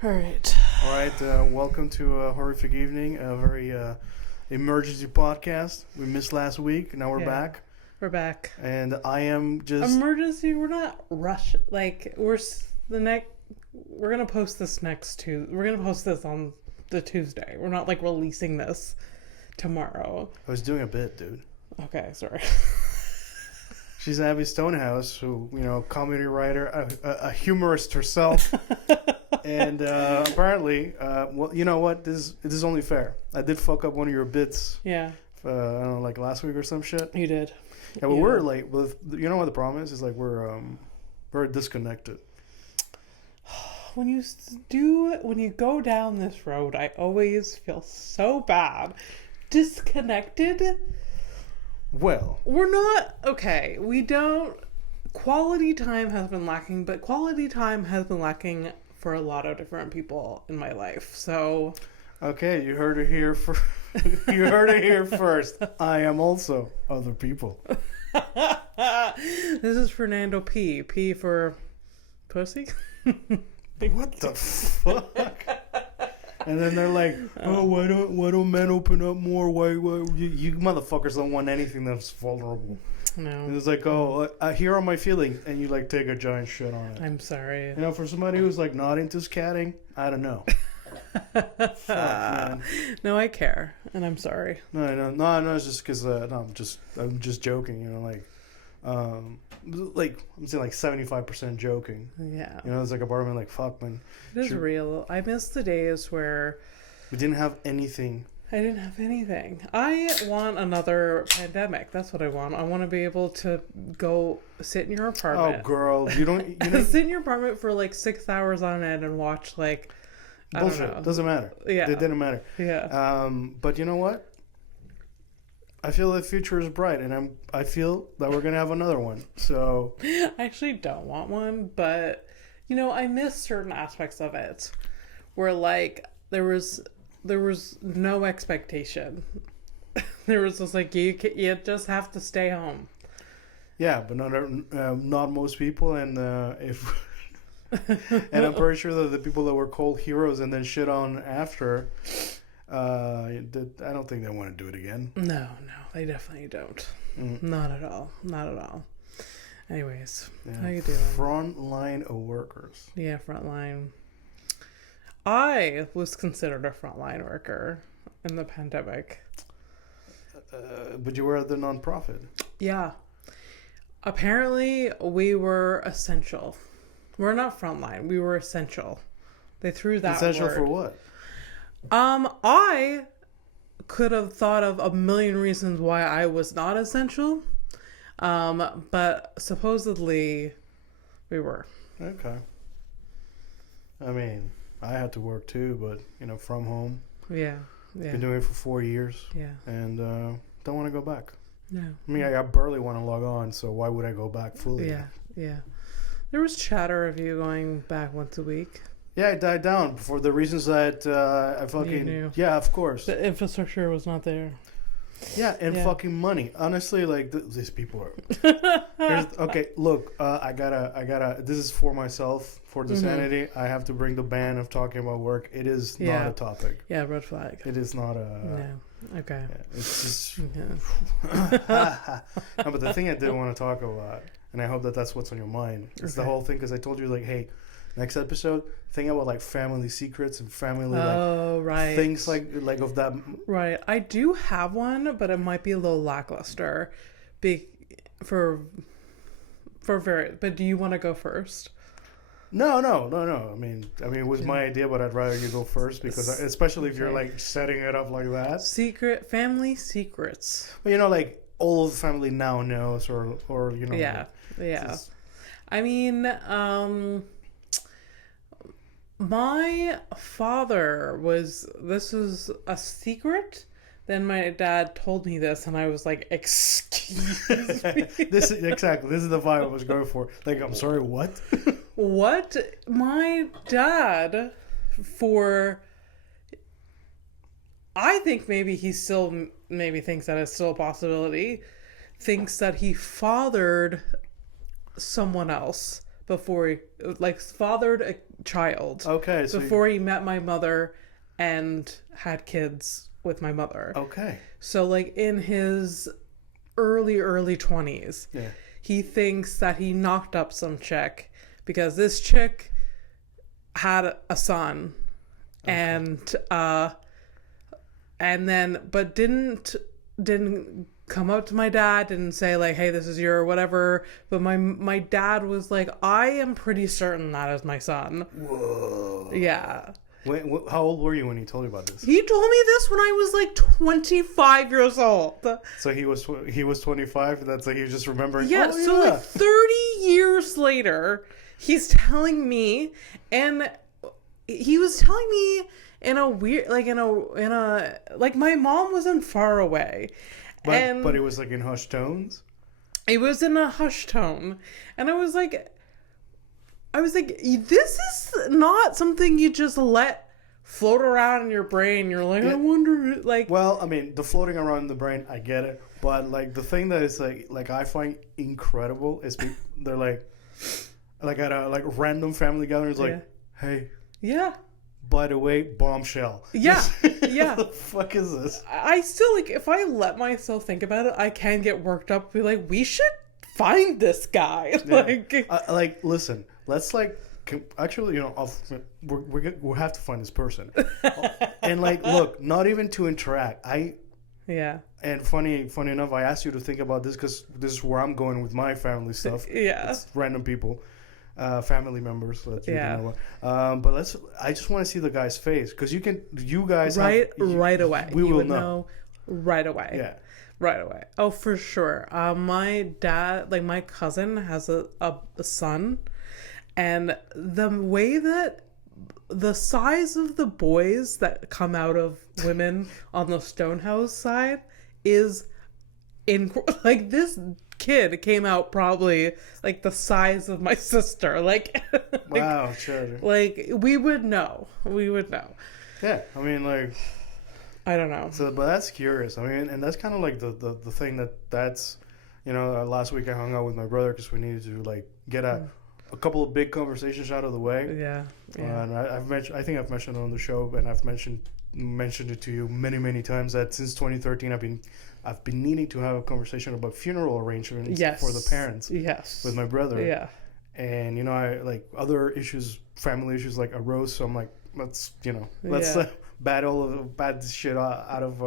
All right. All right. Welcome to a horrific evening, a very emergency podcast. We missed last week. Now we're back. We're back. And I am just emergency. We're not rush. Like we're gonna post this next Tuesday. We're gonna post this on the Tuesday. We're not like releasing this tomorrow. I was doing a bit, dude. Okay, sorry. She's Abby Stonehouse, who comedy writer, a humorist herself. And apparently, well, you know what? This is only fair. I did fuck up one of your bits. Yeah. I don't know, like last week or some shit. You did. Yeah, but we're like, you know what the problem is? Is like we're disconnected. When you go down this road, I always feel so bad. Disconnected? Well, we're not okay. We don't. Quality time has been lacking, but quality time has been lacking for a lot of different people in my life. So, okay, you heard it here for you heard it here first. I am also other people. This is Fernando P. P for pussy. What the fuck? And then they're like, "Oh, why don't men open up more? Why you motherfuckers don't want anything that's vulnerable." No. And it's like, "Oh, here are my feelings," and you like take a giant shit on it. I'm sorry. For somebody who's like not into scatting, I don't know. Fuck, man. No, I care, and I'm sorry. No. It's just because I'm just joking. Like I'm saying, like 75% joking. Yeah. It's like a bar like, fuck, man. It is real. I miss the days where we didn't have anything. I didn't have anything. I want another pandemic. That's what I want. I want to be able to go sit in your apartment. Oh, girl, you don't sit in your apartment for like 6 hours on end and watch like bullshit. I don't know. Doesn't matter. Yeah, it didn't matter. Yeah. But you know what? I feel the future is bright, and I feel that we're gonna have another one. So I actually don't want one, but I miss certain aspects of it, where like there was no expectation. There was just like you just have to stay home. Yeah, but not most people, and if and I'm pretty sure that the people that were called heroes and then shit on after. I don't think they want to do it again. No, they definitely don't. Not at all. Anyways, how you doing? Frontline workers. Yeah, frontline. I was considered a frontline worker in the pandemic. But you were at the nonprofit. Yeah. Apparently, we were essential. We're not frontline. We were essential. They threw that essential word. For what? I could have thought of a million reasons why I was not essential. But supposedly we were. Okay. I mean, I had to work too, but from home. Yeah. Been doing it for 4 years. Yeah. And don't want to go back. No. I mean, I barely want to log on, so why would I go back fully? Yeah. There was chatter of you going back once a week. Yeah, it died down for the reasons that I fucking... You knew. Yeah, of course. The infrastructure was not there. Yeah, and fucking money. Honestly, like, these people are... Okay, look, I gotta... This is for myself, for the sanity. I have to bring the ban of talking about work. It is not a topic. Yeah, red flag. It is not a... No. Okay. Yeah, it's just... Yeah. No, but the thing I did want to talk about, and I hope that that's what's on your mind, is the whole thing, because I told you, like, hey... Next episode, think about like family secrets and family right. things like of that. Right, I do have one, but it might be a little lackluster. For very. But do you want to go first? No. I mean, it was my idea, but I'd rather you go first because, especially if you're like setting it up like that. Family secrets. Well, like all of the family now knows, or Yeah. Just... I mean, my father this was a secret. Then my dad told me this, and I was like, "Excuse me." This is the vibe I was going for. Like, I'm sorry, what? What? My dad, I think maybe he still thinks that it's still a possibility. Thinks that he fathered someone else before he, like, fathered a child. Okay. So before he met my mother and had kids with my mother. Okay. So, like, in his early 20s, Yeah. he thinks that he knocked up some chick because this chick had a son. Okay. And then, but didn't come up to my dad, didn't say like, hey, this is your whatever. But my dad was like, I am pretty certain that is my son. Whoa. Yeah. Wait, how old were you when he told you about this? He told me this when I was like 25 years old. So he was 25. That's like he was just remembering. Yeah. Oh, So yeah. like 30 years later, he's telling me, and he was telling me in a weird, like in a like my mom wasn't far away, but it was like in hushed tones. It was in a hushed tone, and I was like, this is not something you just let float around in your brain. You're like, yeah. I wonder, like. Well, I mean, the floating around in the brain, I get it, but like the thing that is like I find incredible is they're like at a like random family gatherings, like, yeah. Hey. Yeah. By the way, bombshell. Yeah. Yeah. What the fuck is this? I still, like, if I let myself think about it, I can get worked up. Be like, we should find this guy. Yeah. Like, listen, let's like actually, you know, we'll have to find this person. And like, look, not even to interact. Yeah. And funny enough, I asked you to think about this because this is where I'm going with my family stuff. Yeah. It's random people. Family members. So yeah. But I just want to see the guy's face because you guys right away. We will know right away. Yeah. Right away. Oh, for sure. My dad, like my cousin, has a son, and the way that the size of the boys that come out of women on the Stonehouse side is like this kid came out probably like the size of my sister. Like, wow, sure. Like we would know. Yeah, I mean, like, I don't know. So, but that's curious. I mean, and that's kind of like the thing that's, you know, last week I hung out with my brother because we needed to like get a couple of big conversations out of the way. Yeah. And I think I've mentioned it on the show, and I've mentioned it to you many times that since 2013 I've been needing to have a conversation about funeral arrangements for the parents. Yes. With my brother. Yeah. And you know, I like other issues, family issues like arose, so I'm like, let's bat all of the bad shit out of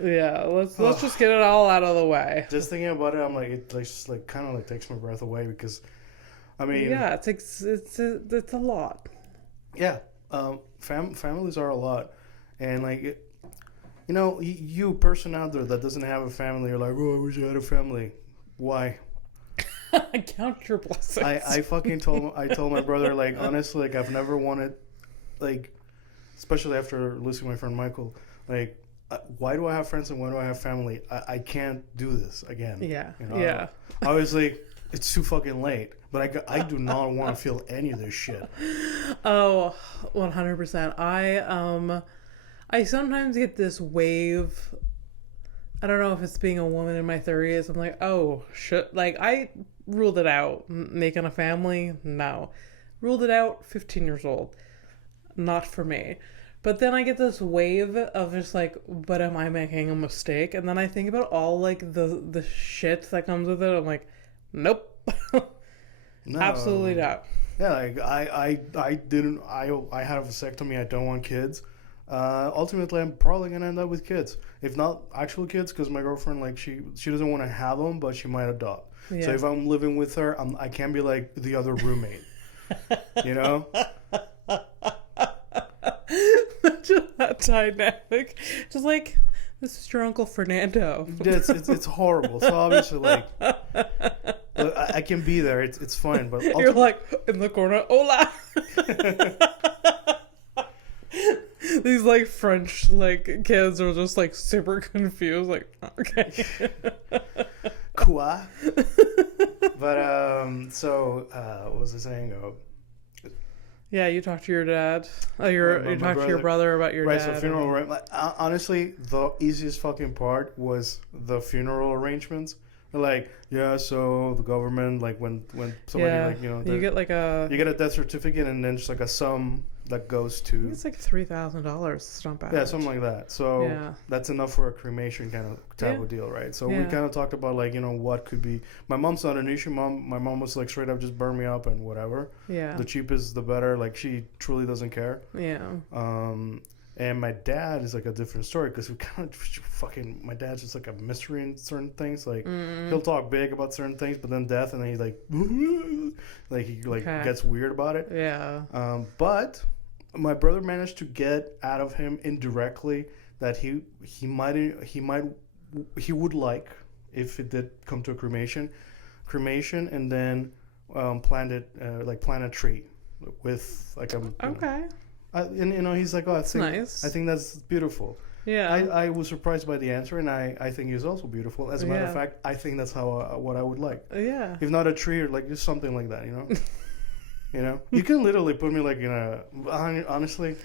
let's just get it all out of the way. Just thinking about it, I'm like, it just like kind of like takes my breath away because I mean, yeah, it's a lot. Yeah. Families are a lot. And like, you know, you person out there that doesn't have a family, you're like, oh, I wish I had a family. Why? Count your blessings. I told my brother, like, honestly, like, I've never wanted, like, especially after losing my friend Michael, like, why do I have friends and why do I have family? I can't do this again. Yeah. You know? Yeah. Obviously, it's too fucking late, but I do not want to feel any of this shit. Oh, 100%. I sometimes get this wave. I don't know if it's being a woman in my 30s. I'm like, oh, shit. Like, I ruled it out. Making a family? No. Ruled it out 15 years old. Not for me. But then I get this wave of just like, but am I making a mistake? And then I think about all like the shit that comes with it. I'm like, nope. No. Absolutely not. Yeah, like I had a vasectomy. I don't want kids. Ultimately, I'm probably gonna end up with kids, if not actual kids, because my girlfriend, like, she doesn't want to have them, but she might adopt. Yeah. So if I'm living with her, I can't be like the other roommate, you know. Just that dynamic, just like, this is your Uncle Fernando. Yeah, it's horrible. So obviously, like, I can be there. It's fine, but you're like in the corner. Hola. These like French like kids are just like super confused. Like, okay. Quoi? But so what was I saying? Yeah, you talked to your dad. You talked to your brother about your dad. Right, so funeral arrangements. Honestly, the easiest fucking part was the funeral arrangements. Like, yeah, so the government, like when somebody like you get like you get a death certificate and then just like a sum that goes to it's like $3,000. It's not bad. yeah, something like that. So Yeah. that's enough for a cremation kind of type of deal, right? So we kind of talked about like what could be. My mom's not an issue. My mom was like straight up just burn me up and whatever. Yeah. The cheapest, the better. Like she truly doesn't care. Yeah. And my dad is like a different story because we kind of fucking. My dad's just like a mystery in certain things. Like he'll talk big about certain things, but then death, and then he's like, he gets weird about it. Yeah. But my brother managed to get out of him indirectly that he would like if it did come to a cremation, and then plant a tree with like a okay. and he's like, oh, That's nice. I think that's beautiful. Yeah. I was surprised by the answer, and I think he's also beautiful. As a matter of fact, I think that's how what I would like. Yeah. If not a tree or like just something like that, you can literally put me like in a honestly,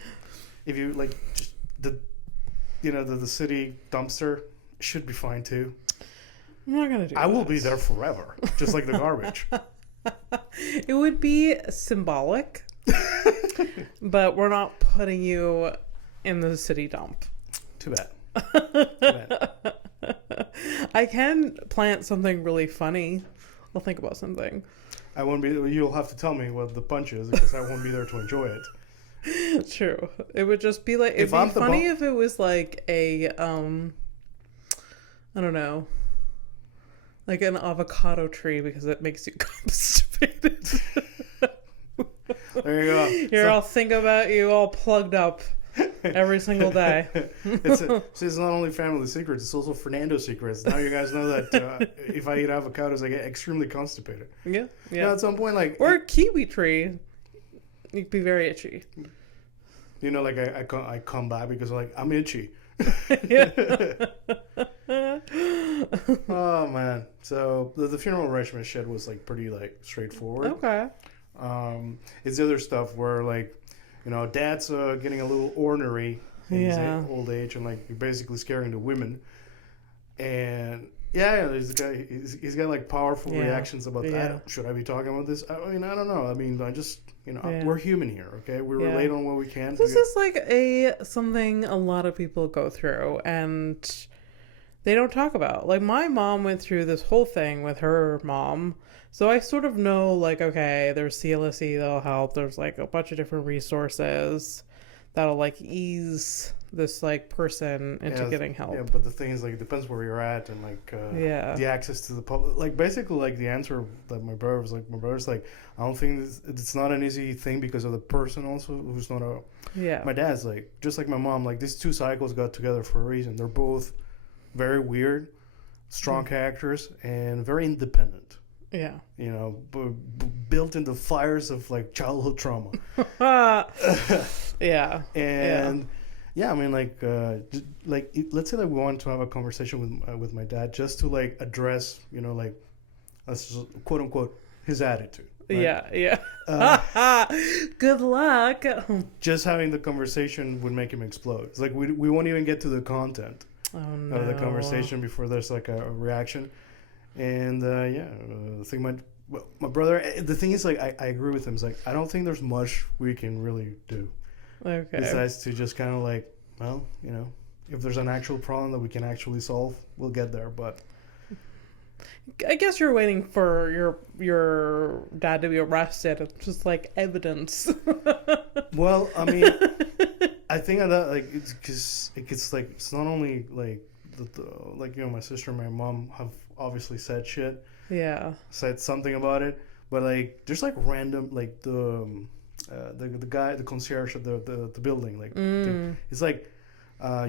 if you like just the city dumpster should be fine too. I'm not gonna do. I will be there forever, just like the garbage. It would be symbolic, but we're not putting you in the city dump. Too bad. I can plant something really funny. I'll think about something. I won't be. You'll have to tell me what the punch is because I won't be there to enjoy it. True. It would just be like it'd be funny if it was like a I don't know, like an avocado tree because it makes you constipated. There you go. Here, I'll think about you all plugged up every single day. It's not only family secrets; it's also Fernando secrets. Now you guys know that if I eat avocados, I get extremely constipated. Yeah. At some point, like or a kiwi tree, you'd be very itchy. Like I come back because like I'm itchy. Oh man! So the funeral arrangement shit was like pretty like straightforward. Okay. It's the other stuff where like, dad's getting a little ornery in his old age, and like you're basically scaring the women. And he's got like powerful reactions about that. Should I be talking about this? I mean, I don't know. I mean, I just we're human here, okay? We relate on what we can. This is like something a lot of people go through, and they don't talk about. Like my mom went through this whole thing with her mom. So I sort of know, like, okay, there's CLSE that'll help. There's, like, a bunch of different resources that'll, like, ease this, like, person into getting help. Yeah, but the thing is, like, it depends where you're at and, like, the access to the public. Like, basically, like, the answer that my brother's like, I don't think it's not an easy thing because of the person also who's not a... Yeah. My dad's, like, just like my mom, like, these two cycles got together for a reason. They're both very weird, strong characters, and very independent. Yeah. Built in the fires of like childhood trauma. Yeah. And I mean, let's say that we want to have a conversation with my dad just to like address, like, quote unquote, his attitude. Right? Yeah. Good luck. Just having the conversation would make him explode. It's like we won't even get to the content of the conversation before there's like a reaction. And the thing my brother, the thing is like I agree with him. It's like I don't think there's much we can really do. Okay. Besides to just kind of like, well, if there's an actual problem that we can actually solve, we'll get there. But I guess you're waiting for your dad to be arrested. It's just like evidence. Well, I mean, I think that like it's because it's not only like my sister and my mom have obviously said said something about it, but like there's like random like the guy, the concierge of the building, like it's like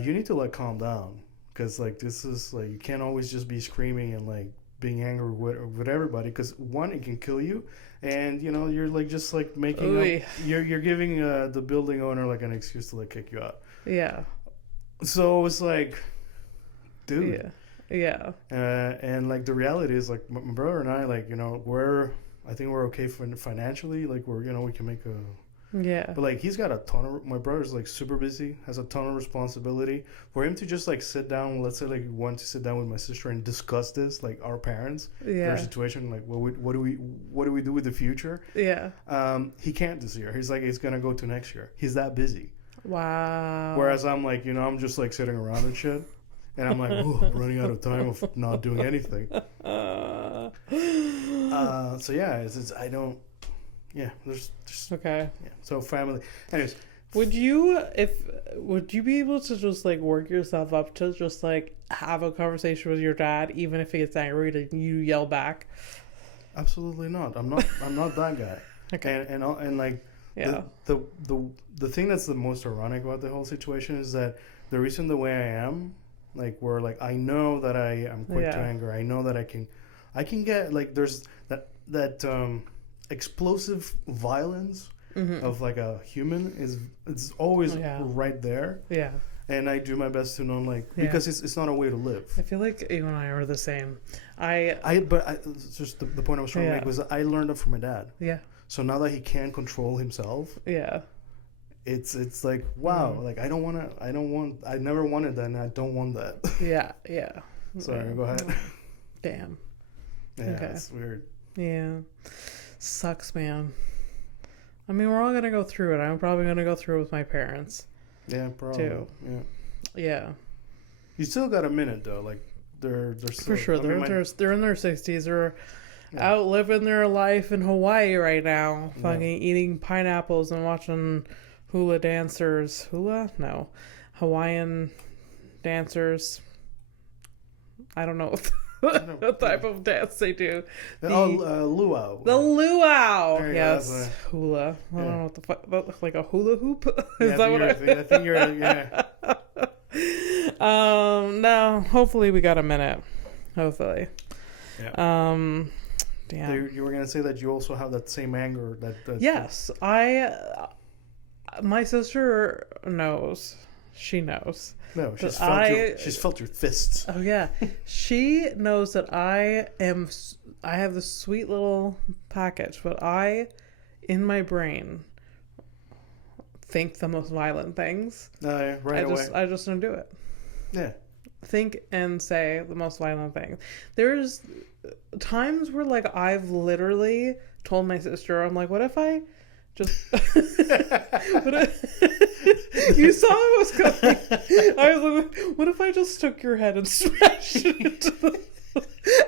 you need to like calm down because like this is like you can't always just be screaming and like being angry with everybody because one, it can kill you, and you're like just like making up, you're giving the building owner like an excuse to like kick you out. So it's like, dude. Yeah. And like the reality is like my brother and I, like, I think we're okay financially. Like we can make Yeah. But like he's got a ton of. My brother's like super busy, has a ton of responsibility. For him to just like sit down, let's say like want to sit down with my sister and discuss this, like our parents, their situation, like what do we do with the future? Yeah. He can't this year. He's like he's gonna go to next year. He's that busy. Wow. Whereas I'm like, I'm just like sitting around and shit. And I'm like, I'm running out of time of not doing anything. So yeah, I don't. Yeah, there's okay. Yeah, so family. Anyways, would you be able to just like work yourself up to just like have a conversation with your dad, even if he gets angry, and you yell back? Absolutely not. I'm not that guy. Okay. And like the thing that's the most ironic about the whole situation is that the reason the way I am, like where like I know that I am quick to anger. I know that I can get like there's that explosive violence of like a human it's always right there. Yeah. And I do my best to know because it's not a way to live. I feel like you and I are the same. It's just the point I was trying to make was that I learned it from my dad. Yeah. So now that he can control himself. Yeah. It's like wow, like I never wanted that and I don't want that. Yeah, yeah. Sorry, go ahead. Damn. Yeah, okay. It's weird. Yeah. Sucks, man. I mean, we're all gonna go through it. I'm probably gonna go through it with my parents. Yeah, probably. Too. Yeah. Yeah. You still got a minute though. Like they're still, for sure. They're in their 60s. They're out living their life in Hawaii right now. Fucking eating pineapples and watching hula dancers. Hula? No. Hawaiian dancers. I don't know what type of dance they do. Luau. The luau. Yes. Hula. I don't know what the fuck. That looks like a hula hoop. Is that what I think you're, yeah. No, hopefully we got a minute. Hopefully. Yeah. Damn. So you were going to say that you also have that same anger that yes. My sister knows. She knows. No, she's felt your fists. Oh yeah, she knows that I have this sweet little package, but in my brain, think the most violent things. Oh yeah, away. I just don't do it. Yeah. Think and say the most violent things. There's times where like I've literally told my sister, I'm like, what if I just you saw it was coming. I was like, what if I just took your head and smashed it into the...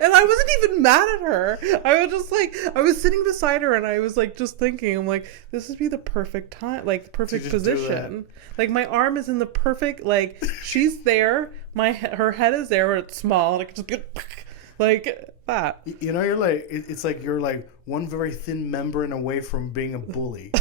And I wasn't even mad at her. I was just like, I was sitting beside her and I was like just thinking, I'm like, this would be the perfect time, like the perfect position. Like my arm is in the perfect, like she's there, her head is there where it's small and I can just get like that. You're like, it's like you're like one very thin membrane away from being a bully.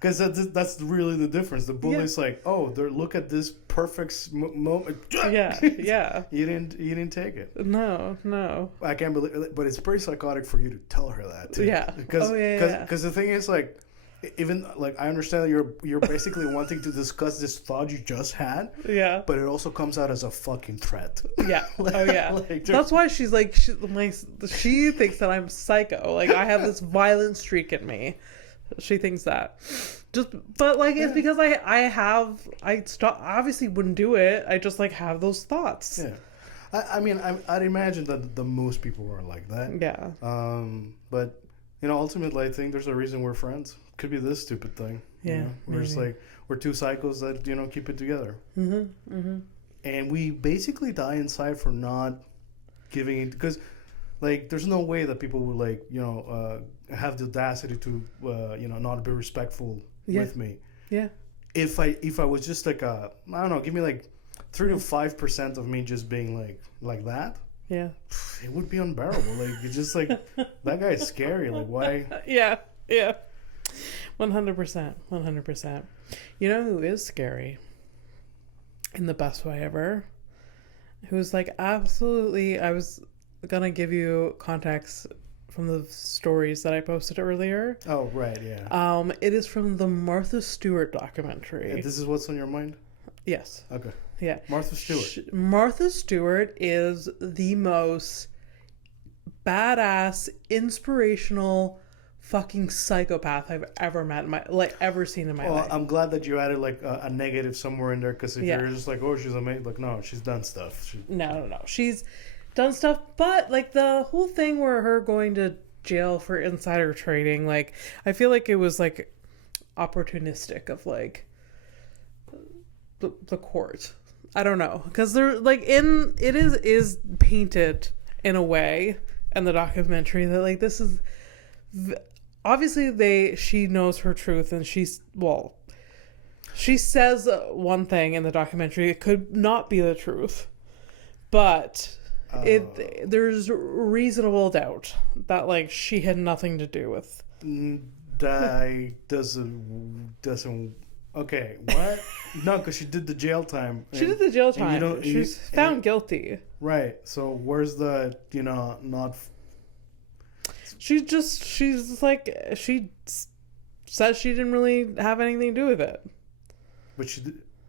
Because that's really the difference. The bully's like, oh, look at this perfect moment. Yeah, yeah. You didn't take it. No. I can't believe it, but it's pretty psychotic for you to tell her that too. Yeah. Because the thing is like, even like I understand that you're basically wanting to discuss this thought you just had. Yeah. But it also comes out as a fucking threat. Yeah. Oh yeah. That's why she's like she thinks that I'm psycho. Like I have this violent streak in me. She thinks that. But like it's because I obviously wouldn't do it. I just like have those thoughts. Yeah. I mean I'd imagine that the most people are like that. Yeah. But ultimately I think there's a reason we're friends. Could be this stupid thing. Yeah. We're just like we're two psychos that keep it together. Mm-hmm. Mm-hmm. And we basically die inside for not giving it because like there's no way that people would like have the audacity to not be respectful with me. Yeah. If I was just like I don't know, give me like 3 to 5% of me just being like that. Yeah. It would be unbearable. Like you're just like that guy's scary. Like why? Yeah. Yeah. 100%. 100%. You know who is scary? In the best way ever. Who's like absolutely. I was gonna give you context from the stories that I posted earlier. Oh, right, yeah. It is from the Martha Stewart documentary. Yeah, this is what's on your mind? Yes. Okay. Yeah. Martha Stewart. Martha Stewart is the most badass, inspirational, fucking psychopath I've ever met in my ever seen in my Well, life. I'm glad that you added like a negative somewhere in there, because if Yeah. you're just like, oh, she's amazing, like, no, she's done stuff. No. She's done stuff, but like the whole thing where her going to jail for insider trading, like I feel like it was like opportunistic of like the court. I don't know, because they're like it is painted in a way in the documentary that like this is obviously she knows her truth, and she says one thing in the documentary, it could not be the truth, but there's reasonable doubt that like she had nothing to do with That doesn't. Okay, what? No, because she did the jail time. She did the jail time. She was found guilty. Right. So where's the not? She's like she says she didn't really have anything to do with it. But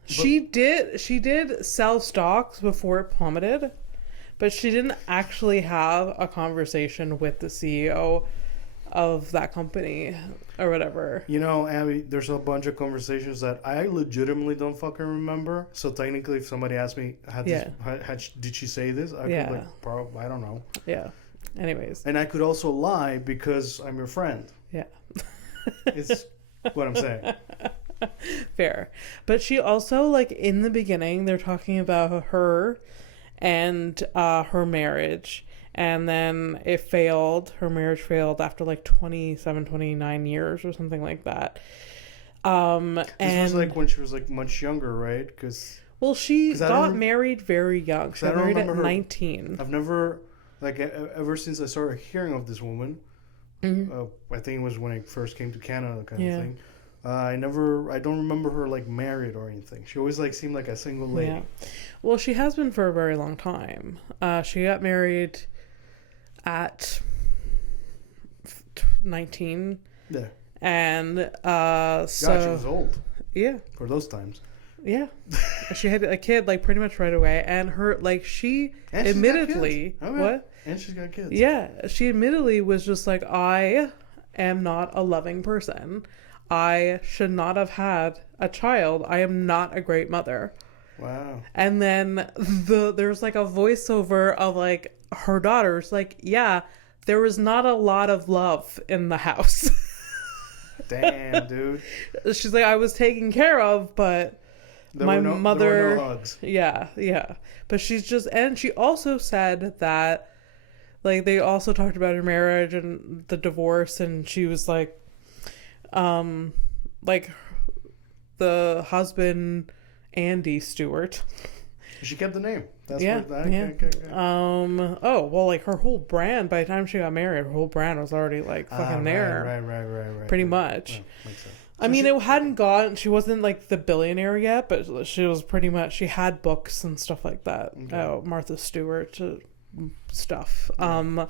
she did. She did sell stocks before it plummeted, but she didn't actually have a conversation with the CEO of that company or whatever. Abby, there's a bunch of conversations that I legitimately don't fucking remember. So technically, if somebody asked me, did she say this? I could like, probably, I don't know. Yeah. Anyways. And I could also lie because I'm your friend. Yeah. It's what I'm saying. Fair. But she also, like, in the beginning, they're talking about her and her marriage. And then it failed. Her marriage failed after like 27, 29 years or something like that. This was like when she was like much younger, right? She got married very young. She got married at 19. I've never, like, ever since I started hearing of this woman, I think it was when I first came to Canada, kind of thing. I don't remember her like married or anything. She always like seemed like a single lady. Yeah. Well, she has been for a very long time. She got married at 19. Yeah. And so God, she was old. Yeah. For those times. Yeah. She had a kid like pretty much right away, and her like she admittedly what? And she's got kids. Yeah, she admittedly was just like, I am not a loving person. I should not have had a child. I am not a great mother. Wow. And then there's like a voiceover of like her daughters like, yeah, there was not a lot of love in the house. Damn, dude. She's like, I was taken care of, but my mother, there were no hugs. Yeah. But and she also said that like they also talked about her marriage and the divorce, and she was like the husband Andy Stewart. She kept the name. That's yeah. Oh well, like her whole brand. By the time she got married, her whole brand was already like fucking there. Right. Pretty much. Yeah, makes sense. I mean, it hadn't gone. She wasn't like the billionaire yet, but she was pretty much. She had books and stuff like that. Okay. Martha Stewart stuff. Yeah.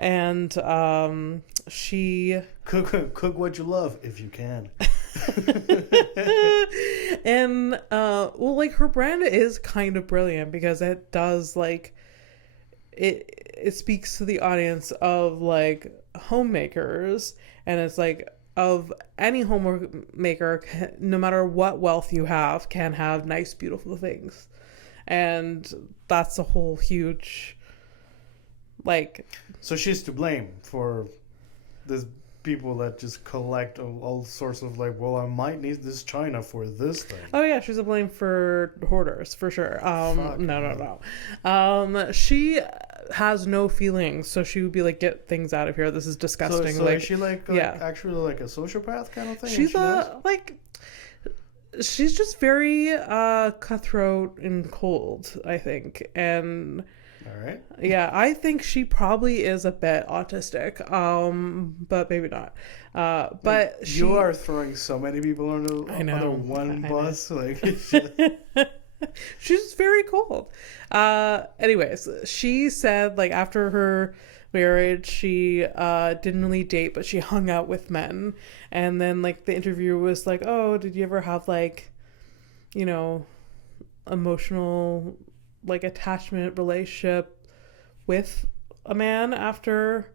And she cook what you love if you can. And well, like her brand is kind of brilliant because it does like it speaks to the audience of like homemakers, and it's like of any homemaker, no matter what wealth you have, can have nice, beautiful things, and that's a whole huge like. So she's to blame for this people that just collect all sorts of like, well, I might need this china for this thing. Oh yeah, she's to blame for hoarders for sure. No. She has no feelings, so she would be like, get things out of here. This is disgusting. So like, is she actually like a sociopath kind of thing? She's she's just very cutthroat and cold, I think, and. All right. Yeah, I think she probably is a bit autistic, but maybe not. But you are throwing so many people under one bus. Like she's very cold. Anyways, she said like after her marriage, she didn't really date, but she hung out with men. And then like the interviewer was like, "Oh, did you ever have like, emotional?" like attachment relationship with a man after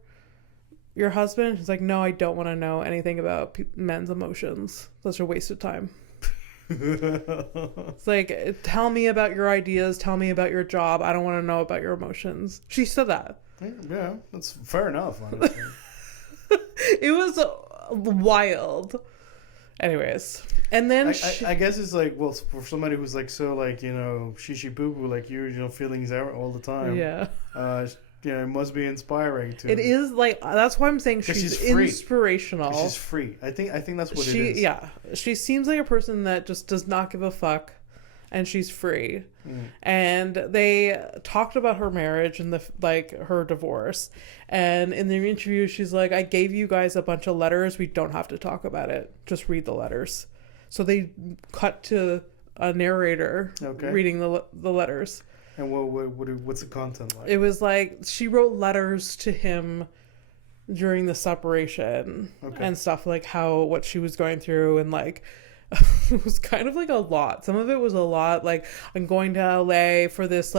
your husband? He's like, no, I don't want to know anything about men's emotions. Such a waste of time. It's like, tell me about your ideas. Tell me about your job. I don't want to know about your emotions. She said that. Yeah, that's fair enough, honestly. It was wild. Anyways. And then I guess it's like, well, for somebody who's like so like, shishi boo boo, like you know, feelings out all the time. Yeah. It must be inspiring too. It is like, that's why I'm saying she's inspirational. She's free. I think that's what it is. Yeah. She seems like a person that just does not give a fuck, and she's free. And they talked about her marriage and her divorce. And in the interview, she's like, I gave you guys a bunch of letters. We don't have to talk about it. Just read the letters. So they cut to a narrator reading the letters. And what's the content like? It was like she wrote letters to him during the separation and stuff, like what she was going through, and like it was kind of like a lot. Some of it was a lot, like, I'm going to LA for this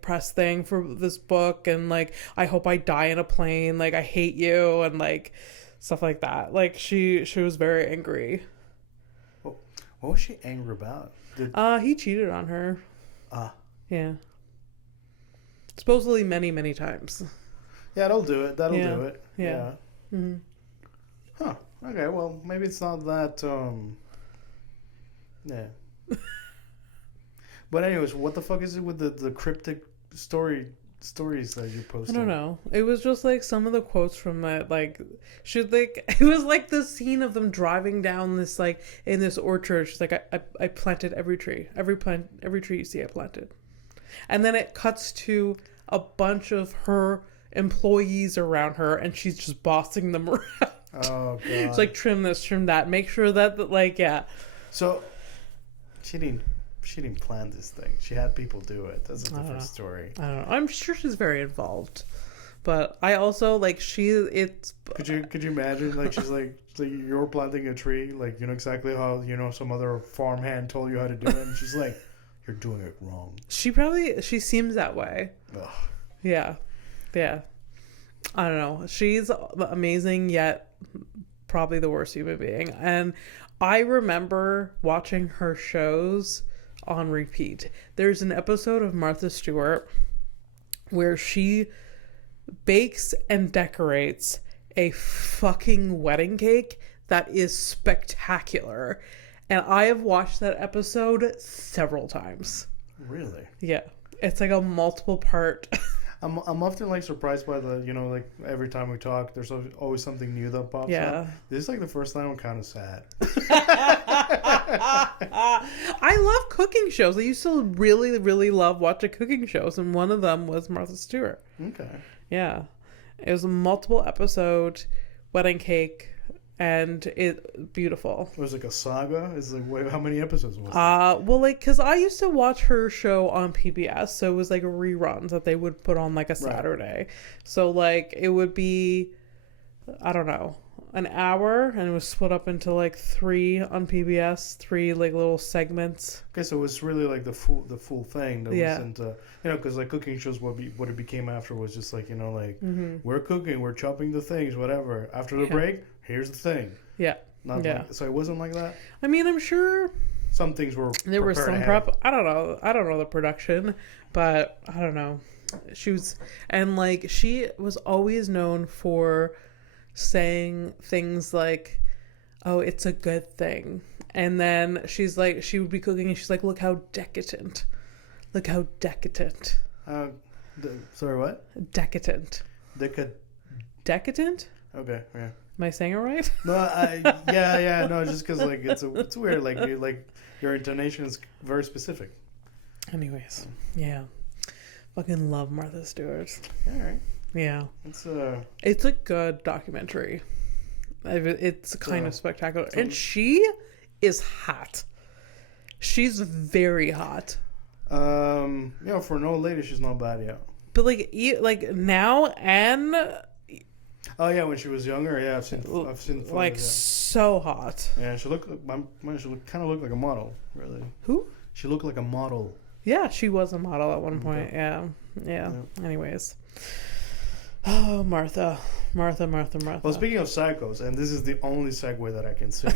press thing for this book, and like, I hope I die in a plane, like, I hate you, and like stuff like that. Like she was very angry. What was she angry about? He cheated on her. Yeah. Supposedly many times. Yeah, that'll do it. That'll do it. Yeah. Mm-hmm. Huh. Okay, well, maybe it's not that, yeah. But anyways, what the fuck is it with the cryptic stories that you posted? I don't know. It was just like some of the quotes from that, like, it was like the scene of them driving down this, like, in this orchard. She's like, I planted every tree. Every tree you see, I planted. And then it cuts to a bunch of her employees around her, and she's just bossing them around. Oh, God. It's like, trim this, trim that. Make sure that like, yeah. So, she didn't plan this thing. She had people do it. That's a different story. I don't know. I'm sure she's very involved. But I also, like, Could you imagine, like, she's like you're planting a tree, like, exactly how, some other farmhand told you how to do it, and she's like, you're doing it wrong. She seems that way. Ugh. Yeah. I don't know. She's amazing, yet probably the worst human being. And I remember watching her shows on repeat. There's an episode of Martha Stewart where she bakes and decorates a fucking wedding cake that is spectacular. And I have watched that episode several times. Really? Yeah. It's like a multiple part. I'm often like surprised by the, like every time we talk, there's always something new that pops up. This is like the first time I'm kind of sad. I love cooking shows. I used to really, really love watching cooking shows, and one of them was Martha Stewart. Okay. Yeah. It was a multiple episode wedding cake, and it beautiful. It was like a saga? It's like, wait, how many episodes was it? Well, like, because I used to watch her show on PBS, so it was like reruns that they would put on like a Saturday. Right. So like it would be, I don't know, an hour, and it was split up into like 3 on PBS, 3 like little segments. Okay, so it was really like the full thing. That wasn't, because like cooking shows, what it became after was just like, like, we're cooking, we're chopping the things, whatever. After the break, here's the thing. Yeah. So it wasn't like that? I mean, I'm sure some things were there was some prep. I don't know the production, but I don't know. She was always known for saying things like, oh, it's a good thing. And then she would be cooking and she's like, look how decadent. Sorry, what? Decadent. Decadent? Okay, yeah. Am I saying it right? No, no, just because like it's weird, like your intonation is very specific. Anyways, yeah, fucking love Martha Stewart. All right, yeah, it's a good documentary. It's kind of spectacular, and she is hot. She's very hot. For an old lady, she's not bad yet. But like now and. Oh yeah, when she was younger, yeah, I've seen photos, like so hot. Yeah, she kind of looked like a model, really. Who? She looked like a model. Yeah, she was a model at one point. Yeah. Anyways, oh Martha. Martha. Well, speaking of psychos, and this is the only segue that I can see.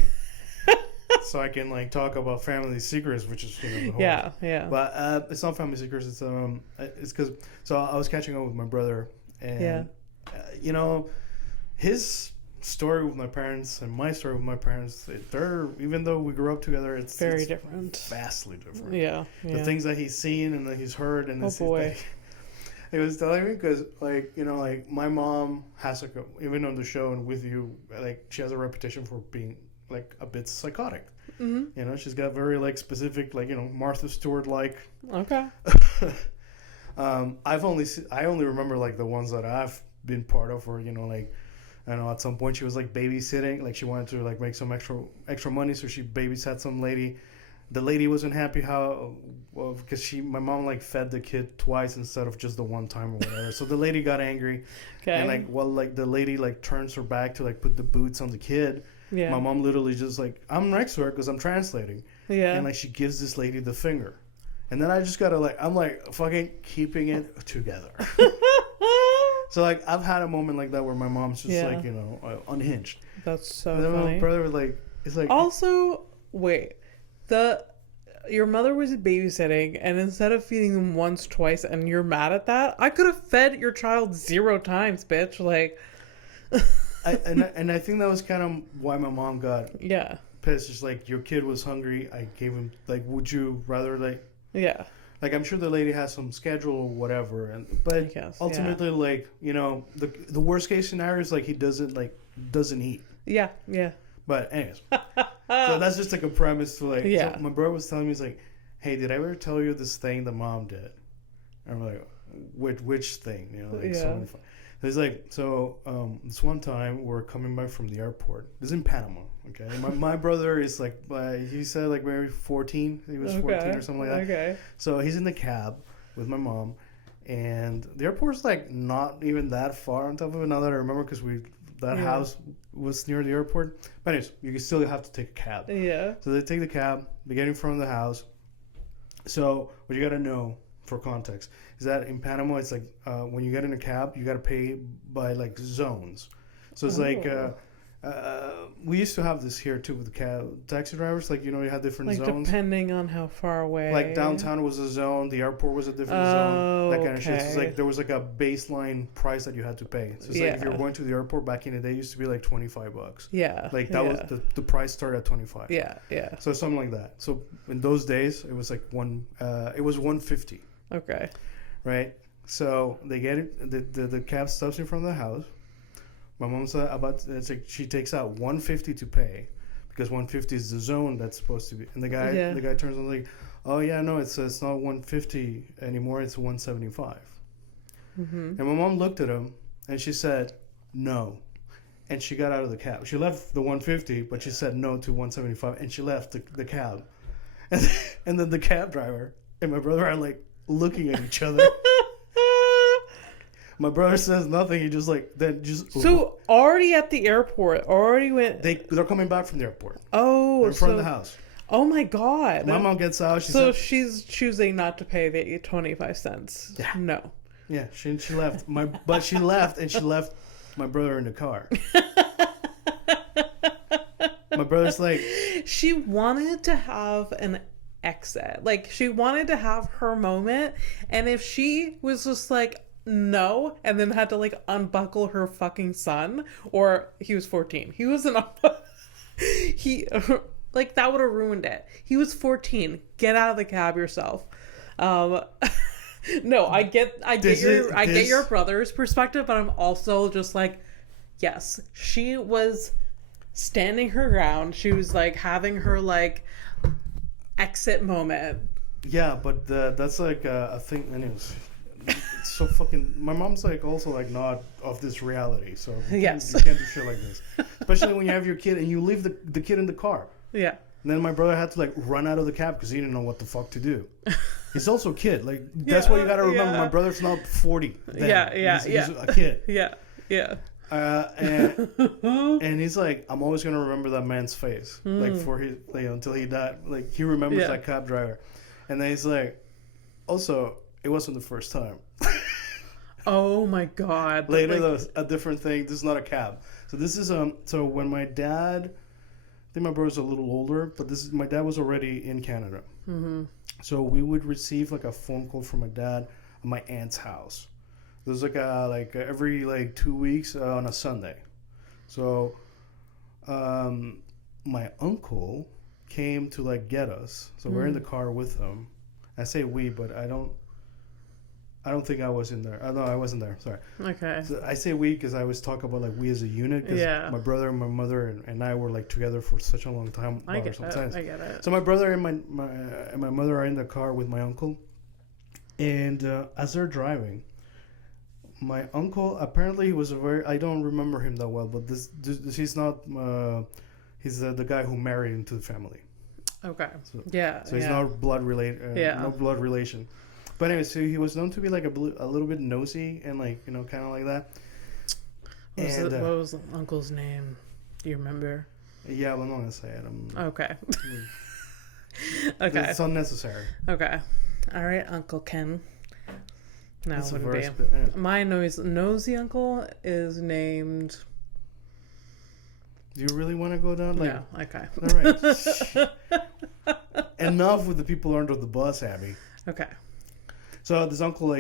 So I can like talk about family secrets, which is the whole. Yeah. But it's not family secrets. It's because so I was catching up with my brother, and his story with my parents and my story with my parents, they're even though we grew up together, it's very different, vastly different. Yeah. The things that he's seen and that he's heard, and oh boy. It was telling me because, my mom has even on the show and with you, she has a reputation for being a bit psychotic. Mm-hmm. She's got very specific Martha Stewart Okay. I only remember the ones that I've been part of, or I don't know, at some point she was babysitting, she wanted to make some extra money, so she babysat some lady. The lady wasn't happy because my mom fed the kid twice instead of just the one time or whatever. So the lady got angry, and the lady turns her back to put the boots on the kid. Yeah. My mom literally just I'm next to her because I'm translating. Yeah. And she gives this lady the finger, and then I just gotta I'm fucking keeping it together. So I've had a moment like that where my mom's just unhinged. That's so and then funny. My brother was it's also wait. Your mother was babysitting, and instead of feeding them once, twice, and you're mad at that, I could have fed your child 0 times, bitch. I think that was kind of why my mom got pissed. Just your kid was hungry, I gave him would you rather yeah. I'm sure the lady has some schedule or whatever, but ultimately the worst case scenario is he doesn't eat. Yeah. But anyways, so that's just a premise to Yeah. So my brother was telling me, he's hey, did I ever tell you this thing the mom did? And I'm which thing? So fun. He's this one time we're coming back from the airport. This is in Panama. Okay, my brother is he said maybe 14. He was 14 or something like that. Okay. So he's in the cab with my mom, and the airport's not even that far on top of it. Now that I remember, because house was near the airport. But anyways, you still have to take a cab. Yeah. So they take the cab. They get in front of the house. So what you got to know for context is that in Panama, it's when you get in a cab, you got to pay by zones. So it's we used to have this here too with taxi drivers. You had different zones. Depending on how far away. Downtown was a zone, the airport was a different zone, that kind of shit. So there was a baseline price that you had to pay. So it's if you're going to the airport back in the day, it used to be $25. Yeah. That was the price started at 25. Yeah. So something like that. So in those days, it was it was $150. Okay. Right. So they get it. The cab stops in front of the house. My mom's she takes out $150 to pay, because $150 is the zone that's supposed to be. And the guy turns on oh yeah, no, it's not $150 anymore. It's $175. Mm-hmm. And my mom looked at him and she said no, and she got out of the cab. She left the $150, but she said no to $175, and she left the cab. And then the cab driver and my brother are looking at each other. My brother says nothing. He just So already at the airport, already went. They're coming back from the airport. Oh, they're in front of the house. Oh my god! My mom gets out. She's choosing not to pay the 25 cents. Yeah. No. Yeah, she left. But she left, and she left my brother in the car. My brother's she wanted to have an exit. She wanted to have her moment, and if she was just no, and then had to unbuckle her fucking son, or he was 14. He wasn't. He that would have ruined it. He was 14. Get out of the cab yourself. No, I get your brother's perspective, but I'm also just yes, she was standing her ground. She was having her exit moment. Yeah, but that's a thing. Anyways. It's so fucking. My mom's also not of this reality, so you can't do shit like this. Especially when you have your kid and you leave the kid in the car. Yeah. And then my brother had to run out of the cab because he didn't know what the fuck to do. He's also a kid. That's what you got to remember. My brother's not 40. Then. He's a kid. Yeah. And he's I'm always gonna remember that man's face, for his until he died. He remembers that cab driver, and then he's also. It wasn't the first time. Oh my god. Later, a different thing. This is not a cab. So this is So when my dad, I think my brother's a little older, but my dad was already in Canada. Mm-hmm. So we would receive like a phone call from my dad at my aunt's house. It was like every 2 weeks on a Sunday. So my uncle came to like get us. So we're in the car with him. I say we, but I don't think I was in there. No, I wasn't there. Sorry. Okay. So I say we because I always talk about like we as a unit. Cause my brother and my mother and I were like together for such a long time. I get it. So my brother and my mother are in the car with my uncle, and as they're driving, my uncle apparently he was I don't remember him that well, but this he's not. He's the guy who married into the family. Okay. So he's not blood related. No blood relation. But anyway, so he was known to be like a little bit nosy and like kind of like that. What was the uncle's name? Do you remember? Yeah, well, I'm not gonna say it. Okay. Okay. It's unnecessary. Okay. All right, Uncle Ken. No, That's wouldn't verse, be. but, yeah. My nosy uncle is named. Do you really want to go down? No. Okay. All right. Enough with the people under the bus, Abby. Okay. So this uncle,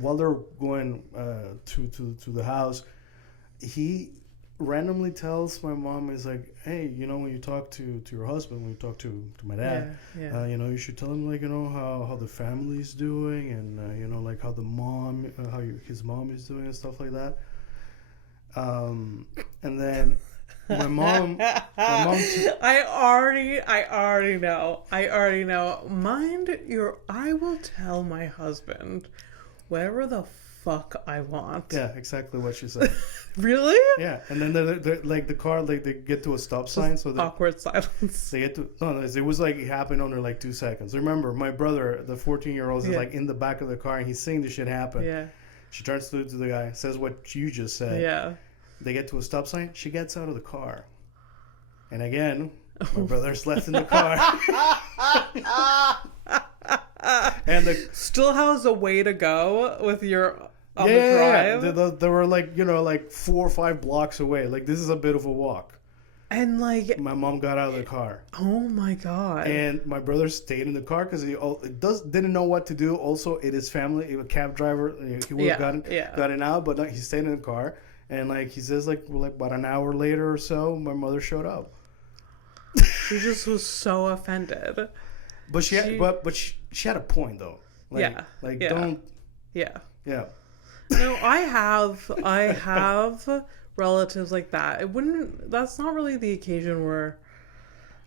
while they're going to the house, he randomly tells my mom, is like, hey, when you talk to your husband, when you talk to my dad, you should tell him how the family's doing and like how his mom is doing and stuff like that. And then my mom I already know. Mind your, I will tell my husband whatever the fuck I want. Yeah, exactly what she said. Really? Yeah, and then they're like the car, like they get to a stop sign, so awkward silence. They get to it was like it happened under like 2 seconds. Remember, my brother, the 14-year-old, is like in the back of the car and he's seeing the shit happen. Yeah. She turns to the guy, says what you just said. Yeah. They get to a stop sign. She gets out of the car. And again, my brother's left in the car. And still has a way to go with your on the drive. Yeah. They were like 4 or 5 blocks away. Like this is a bit of a walk. And like my mom got out of the car. Oh my god! And my brother stayed in the car because he didn't know what to do. Also, it is family. A cab driver. He would have gotten out, but he stayed in the car. And like he says, like about an hour later or so, my mother showed up. She just was so offended. But she had a point though. Don't. Yeah. Yeah. No, I have relatives like that. That's not really the occasion where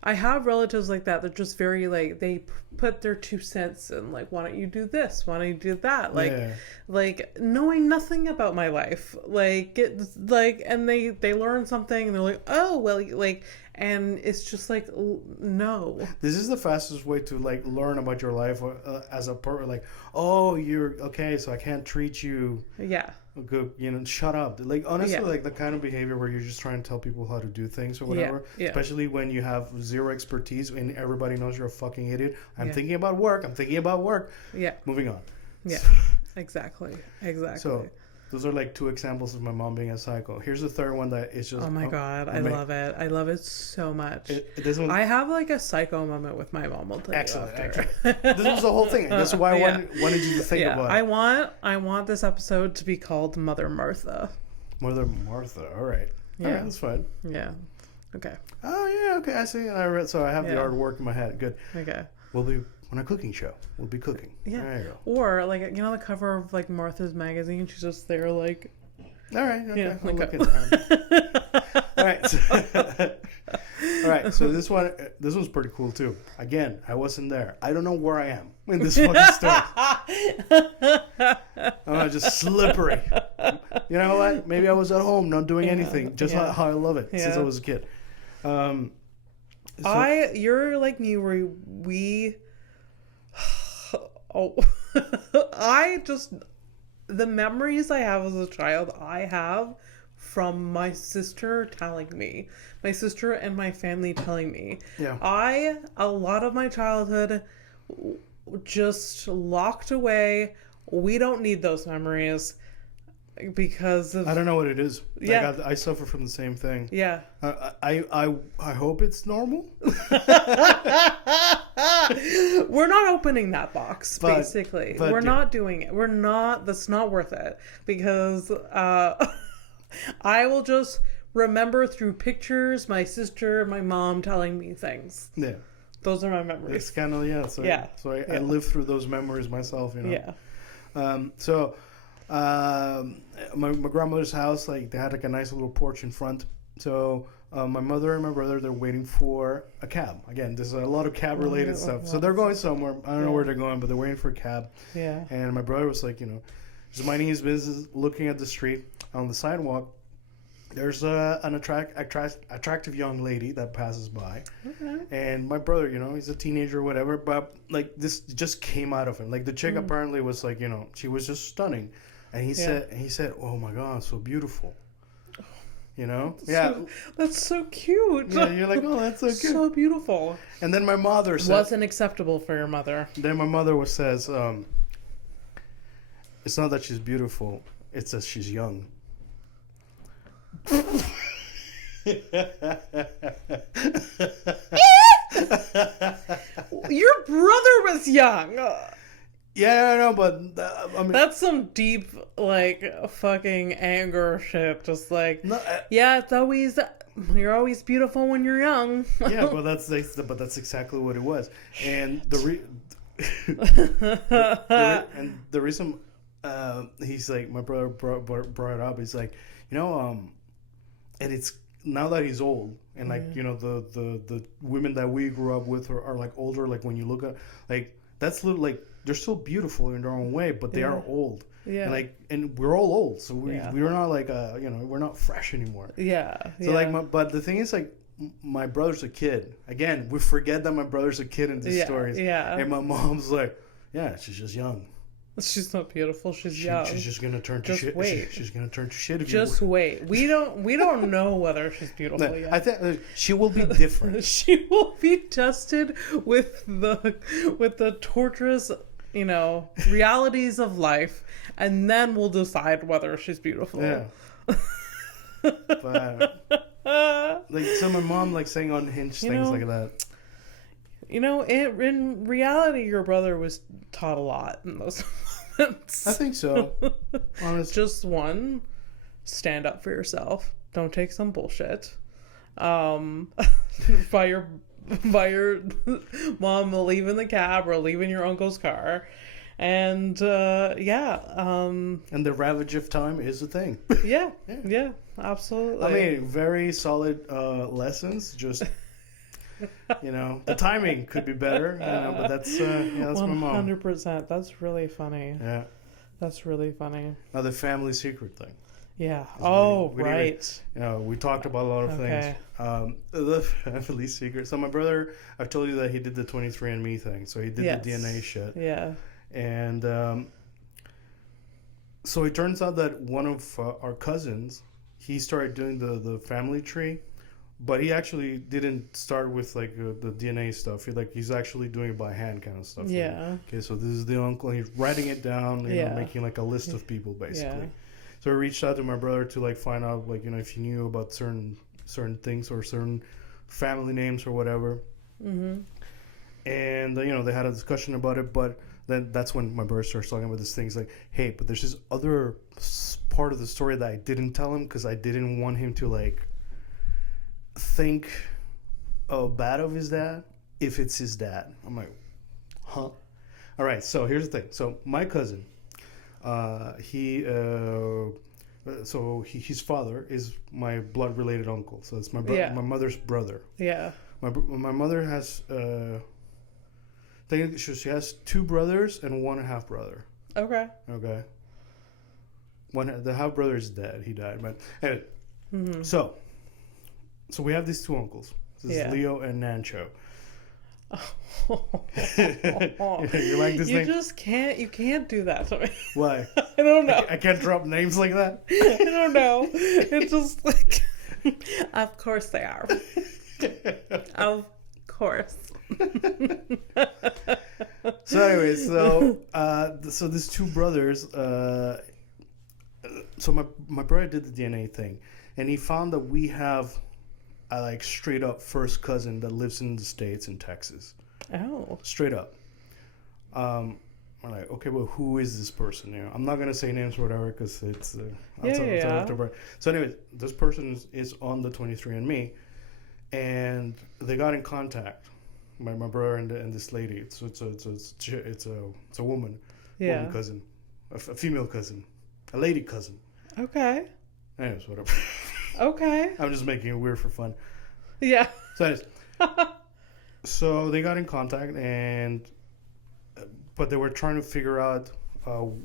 I have relatives like that. They're just very they put their 2 cents in, like, why don't you do this? Why don't you do that? Like knowing nothing about my life. And they learn something and they're like, oh, well, and it's just like, no. This is the fastest way to learn about your life as a person. Like, oh, you're okay, so I can't treat you. Yeah. Good, shut up. Honestly, the kind of behavior where you're just trying to tell people how to do things or whatever. Yeah. Especially when you have zero expertise and everybody knows you're a fucking idiot. I'm thinking about work. Yeah. Moving on. Yeah. Exactly. So those are 2 examples of my mom being a psycho. Here's the third one that is just... Oh my God. I love it. I love it so much. I have a psycho moment with my mom. I'll tell Excellent. you after. This was the whole thing. That's why I wanted you to think about it. I want this episode to be called Mother Martha. Mother Martha. All right. Yeah. All right, that's fine. Yeah. Okay. Oh, yeah. Okay. I see. So I have the artwork in my head. Good. Okay. We'll be on a cooking show. We'll be cooking. Yeah. There you go. Or the cover of Martha's magazine. She's just there All right. Okay. Yeah, I'll look at All right. All right. So this one's pretty cool too. Again, I wasn't there. I don't know where I am in this fucking story. I'm just slippery. You know what? Maybe I was at home, not doing anything. Just how I love it since I was a kid. You're like me, where we. The memories I have as a child, I have from my sister and my family telling me. Yeah. A lot of my childhood just locked away. We don't need those memories. because of I don't know what it is. Yeah. Like, I suffer from the same thing. yeah. I hope it's normal. We're not opening that box, basically. but We're not doing it. We're not. That's not worth it because I will just remember through pictures my sister and my mom telling me things. Yeah. Those are my memories. It's kind of So I live through those memories myself. Yeah. My grandmother's house, like they had like a nice little porch in front. So my mother and my brother, they're waiting for a cab. Again, there's a lot of cab related stuff. So they're going somewhere. I don't know where they're going, but they're waiting for a cab. Yeah. And my brother was like, just minding his business, looking at the street. On the sidewalk, there's an attractive young lady that passes by. Okay. And my brother, he's a teenager or whatever, but like this just came out of him. Like the chick apparently was like, she was just stunning. And he said, "Oh my God, so beautiful." That's so cute. Yeah, you're like, "Oh, that's so cute." So beautiful. And then my mother said, Wasn't acceptable for your mother. Then my mother says, "It's not that she's beautiful; it's that she's young." Your brother was young. Yeah, I know, but I mean, that's some deep, like, fucking anger shit. Just like, you're always beautiful when you're young. Yeah, but that's exactly what it was. And the reason he's like, my brother brought it up. He's like, and it's now that he's old, and like the women that we grew up with are like older. Like when you look at that's little like. They're still beautiful in their own way, but they are old. Yeah. And we're all old, so we're not like we're not fresh anymore. Yeah. So but the thing is like my brother's a kid. Again, we forget that my brother's a kid in these stories. Yeah. And my mom's like, yeah, she's just young. She's not beautiful. She's young. She's just gonna turn to shit. Wait. She's gonna turn to shit. Just wait. We don't know whether she's beautiful yet. I think she will be different. She will be tested with the torturous, realities of life, and then we'll decide whether she's beautiful. Yeah. But so my mom saying unhinged things like that. In reality, your brother was taught a lot in those moments. I think so. Honestly. Just one, stand up for yourself. Don't take some bullshit. By your mom leaving the cab or leaving your uncle's car. And and the ravage of time is a thing. Yeah, absolutely. I mean, very solid lessons. Just the timing could be better. But that's 100%, my mom. 100%. That's really funny. Yeah, that's really funny. Now the family secret thing. Yeah. We right. We talked about a lot of things. The family secret. So my brother, I've told you that he did the 23andMe thing. So he did the DNA shit. Yeah. And so it turns out that one of our cousins, he started doing the family tree, but he actually didn't start with the DNA stuff. He's actually doing it by hand kind of stuff. Yeah. Okay, so this is the uncle. He's writing it down. Making a list of people basically. Yeah. So I reached out to my brother to find out if he knew about certain things or certain family names or whatever. Mm-hmm. And they had a discussion about it, but then that's when my brother starts talking about this thing. He's like, hey, but there's this other part of the story that I didn't tell him because I didn't want him to think bad of his dad if it's his dad. I'm like, huh? All right, so here's the thing. So my cousin, his father is my blood related uncle. So it's my my mother's brother. Yeah. My mother has she has two brothers and one half brother. Okay. The half brother is dead. He died, but anyway. Mm-hmm. So we have these two uncles. This is Leo and Nancho. You like this name? You can't do that to me. Why? I don't know. I can't drop names like that. I don't know. It's just of course they are. Of course. So anyway, so these two brothers, So my brother did the DNA thing, and he found that we have a like straight up first cousin that lives in the States in Texas. Oh. Straight up. I'm like, okay, well, who is this person? You know, I'm not gonna say names or whatever because it's So anyway, this person is on the 23andMe, and they got in contact. My brother and this lady. It's a woman, woman cousin, a female cousin, a lady cousin. Okay. Anyways, whatever. Okay. I'm just making it weird for fun. Yeah. So anyways, so they got in contact but they were trying to figure out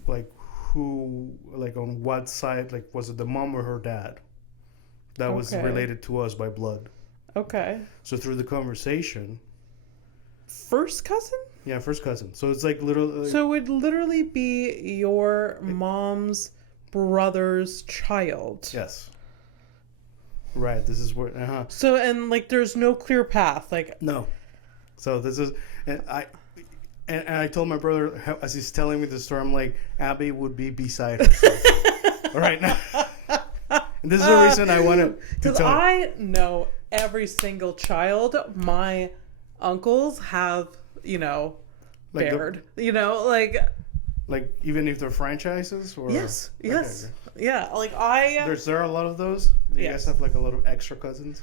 like who, like on what side, like was it the mom or her dad that was related to us by blood. Okay. So through the conversation, first cousin? Yeah, first cousin. So it's like literally. So it would literally be your mom's brother's child. Yes. Right. This is where. So and like, there's no clear path. Like no. So this is, and I told my brother as he's telling me the story, I'm like, Abby would be beside herself right now. And this is the reason I wanted to because tell I know every single child my uncles have, like bared. Like even if they're franchises or yes, okay. Yeah. Like there are a lot of those. You guys have like a lot of extra cousins.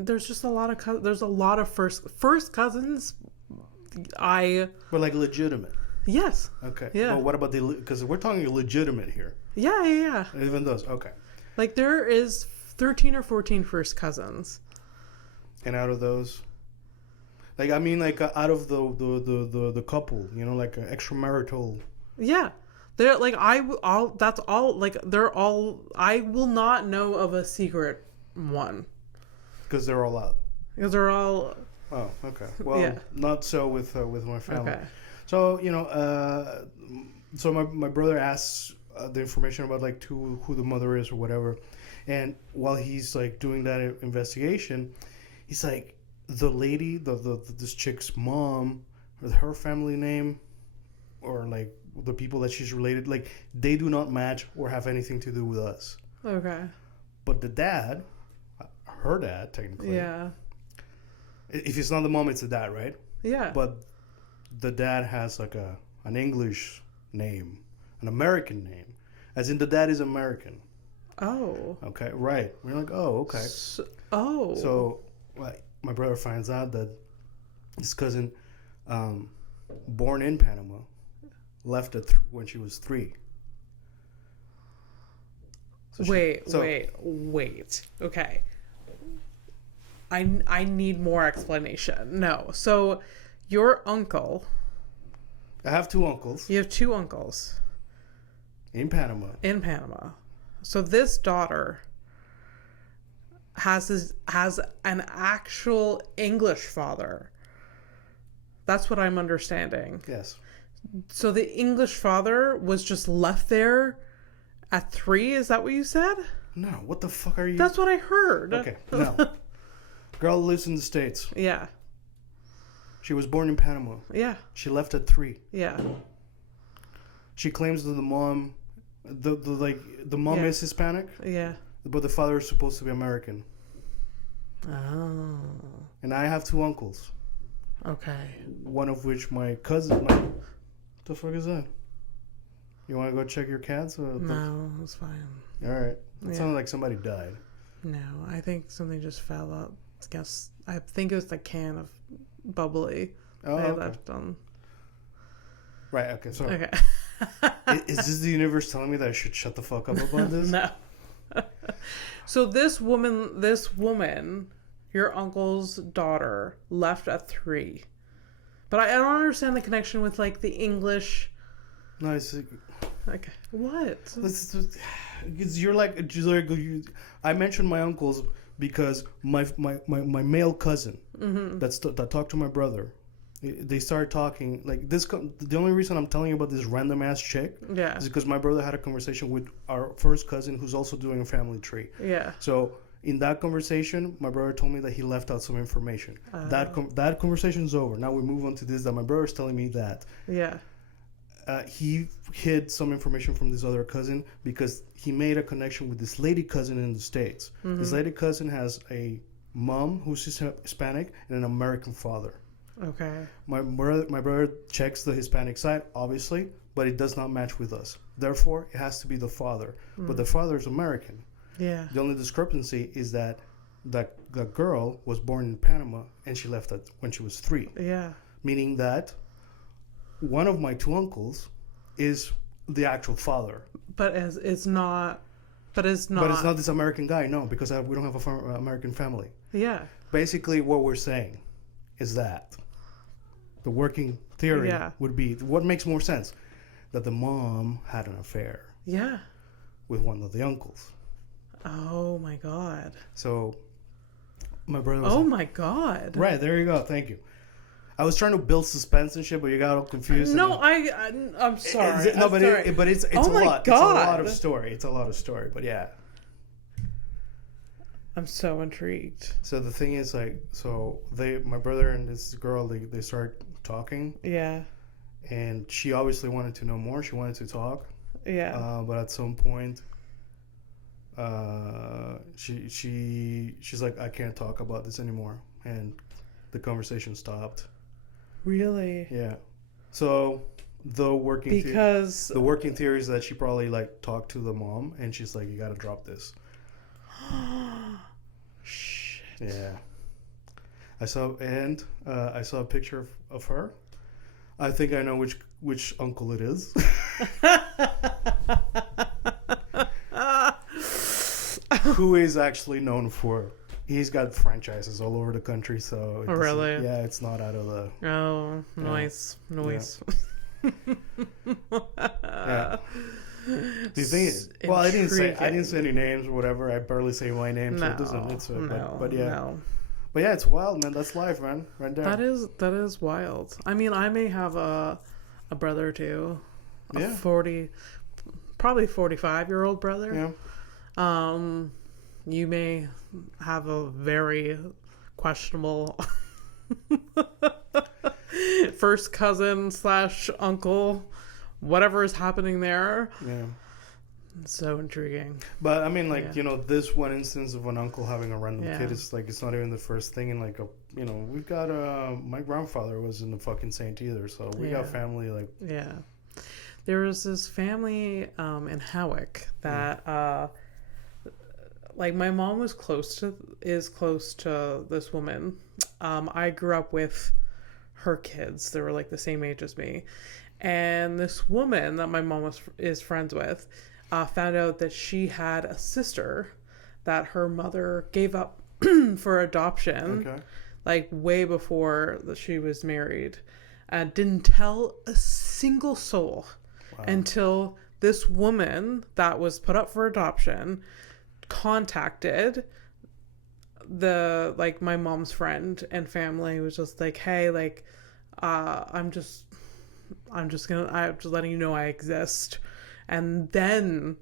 There's just a lot of there's a lot of first cousins. But like legitimate. Yes. Okay. Yeah. Well, what about because we're talking legitimate here. Yeah. Even those. Okay. Like there is 13 or 14 first cousins. And out of those, like out of the couple, like extramarital. Yeah. They're like that's all like they're all I will not know of a secret one. Because they're all out. Because they're all. Oh, okay. Well, not so with my family. Okay. So so my brother asks the information about like who the mother is or whatever, and while he's like doing that investigation, he's like the lady, this chick's mom, or her family name, or like the people that she's related, like they do not match or have anything to do with us. Okay. But the dad, her dad, technically. Yeah. If it's not the mom, it's the dad, right? Yeah. But the dad has like an English name, an American name, as in the dad is American. Oh. Okay, right. We're like, oh, okay. So my brother finds out that his cousin, born in Panama, left when she was 3. So wait. Okay. I need more explanation. No. So your uncle. I have 2 uncles. You have 2 uncles. In Panama. So this daughter has an actual English father. That's what I'm understanding. Yes. So the English father was just left there at 3? Is that what you said? No. What the fuck are you? That's what I heard. Okay. No. Girl lives in the States. Yeah. She was born in Panama. Yeah. She left at 3. Yeah. She claims that the mom, the mom is Hispanic. Yeah. But the father is supposed to be American. Oh. And I have 2 uncles. Okay. One of which my cousin. What the fuck is that? You want to go check your cats? No, it's fine. All right. It sounded like somebody died. No, I think something just fell out. I think it was the can of bubbly I left on. Right. Okay. So. Okay. Is this the universe telling me that I should shut the fuck up about this? No. So this woman, your uncle's daughter, left at 3. But I don't understand the connection with like the English. No, it's like what? I mentioned my uncles because my male cousin that talked to my brother, they started talking like this. The only reason I'm telling you about this random ass chick is because my brother had a conversation with our first cousin who's also doing a family tree. Yeah. So In that conversation, my brother told me that he left out some information. That conversation's over. Now we move on to this, that my brother's telling me that. Yeah. He hid some information from this other cousin because he made a connection with this lady cousin in the States. Mm-hmm. This lady cousin has a mom who's Hispanic and an American father. Okay. My brother checks the Hispanic side, obviously, but it does not match with us. Therefore, it has to be the father. But the father is American. Yeah. The only discrepancy is that the girl was born in Panama and she left when she was 3. Yeah. Meaning that one of my 2 uncles is the actual father. But it's not this American guy, no, because we don't have an American family. Yeah. Basically, what we're saying is that the working theory would be, what makes more sense? That the mom had an affair. Yeah. With one of the uncles. Oh my God. So my brother was my God. Right, there you go. Thank you. I was trying to build suspense and shit, but you got all confused. No, I'm sorry. It's a lot. It's a lot of story. It's a lot of story, but yeah. I'm so intrigued. So the thing is, like, my brother and this girl, they start talking. Yeah. And she obviously wanted to know more. She wanted to talk. Yeah. But at some point, she's like, I can't talk about this anymore, and the conversation stopped. Really? Yeah. So the working theory is that she probably like talked to the mom, and she's like, you got to drop this. Shit. Yeah. I saw a picture of her. I think I know which uncle it is. Who is actually known for, he's got franchises all over the country, so really? Yeah, it's not out of the... Oh, nice. Yeah. Do you think well, I didn't say any names or whatever. I barely say my name, so it doesn't. But yeah. No. But yeah, it's wild, man. That's life, man. Right there. That is wild. I mean, I may have a brother too. Yeah. 45-year-old brother. Yeah. You may have a very questionable first cousin / uncle, whatever is happening there. Yeah. It's so intriguing. But I mean, like, this one instance of an uncle having a random kid is like, it's not even the first thing. And like, we've got my grandfather wasn't a fucking saint either, so we got family like. Yeah. There was this family in Howick that like my mom is close to this woman. I grew up with her kids. They were like the same age as me, and this woman that my mom is friends with found out that she had a sister that her mother gave up for adoption, like way before that she was married, and didn't tell a single soul until this woman that was put up for adoption contacted my mom's friend and family. Was just like, hey, like, I'm just letting you know I exist. And then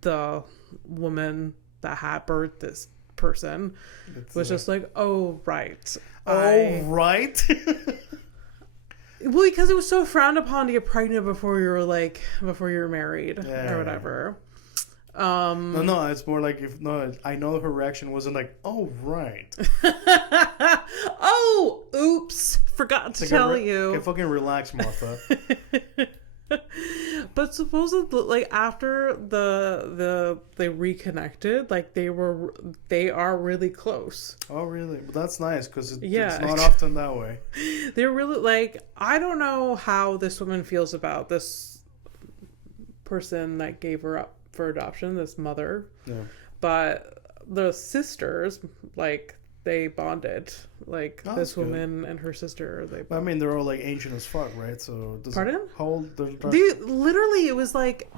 the woman that had birthed this person was just like, oh right. Right. Well, because it was so frowned upon to get pregnant before you were married or whatever. No, it's more like I know her reaction wasn't like, oh right. Oh, oops, forgot to tell you. Okay, fucking relax, Martha. But supposedly, like, after they reconnected, like they are really close. Oh really? But that's nice because it's not often that way. They're really, like, I don't know how this woman feels about this person that gave her up for adoption, this mother. Yeah. But the sisters, like, they bonded. Like, this woman and her sister. I mean, they're all like ancient as fuck, right? So pardon? How old? Literally, it was like,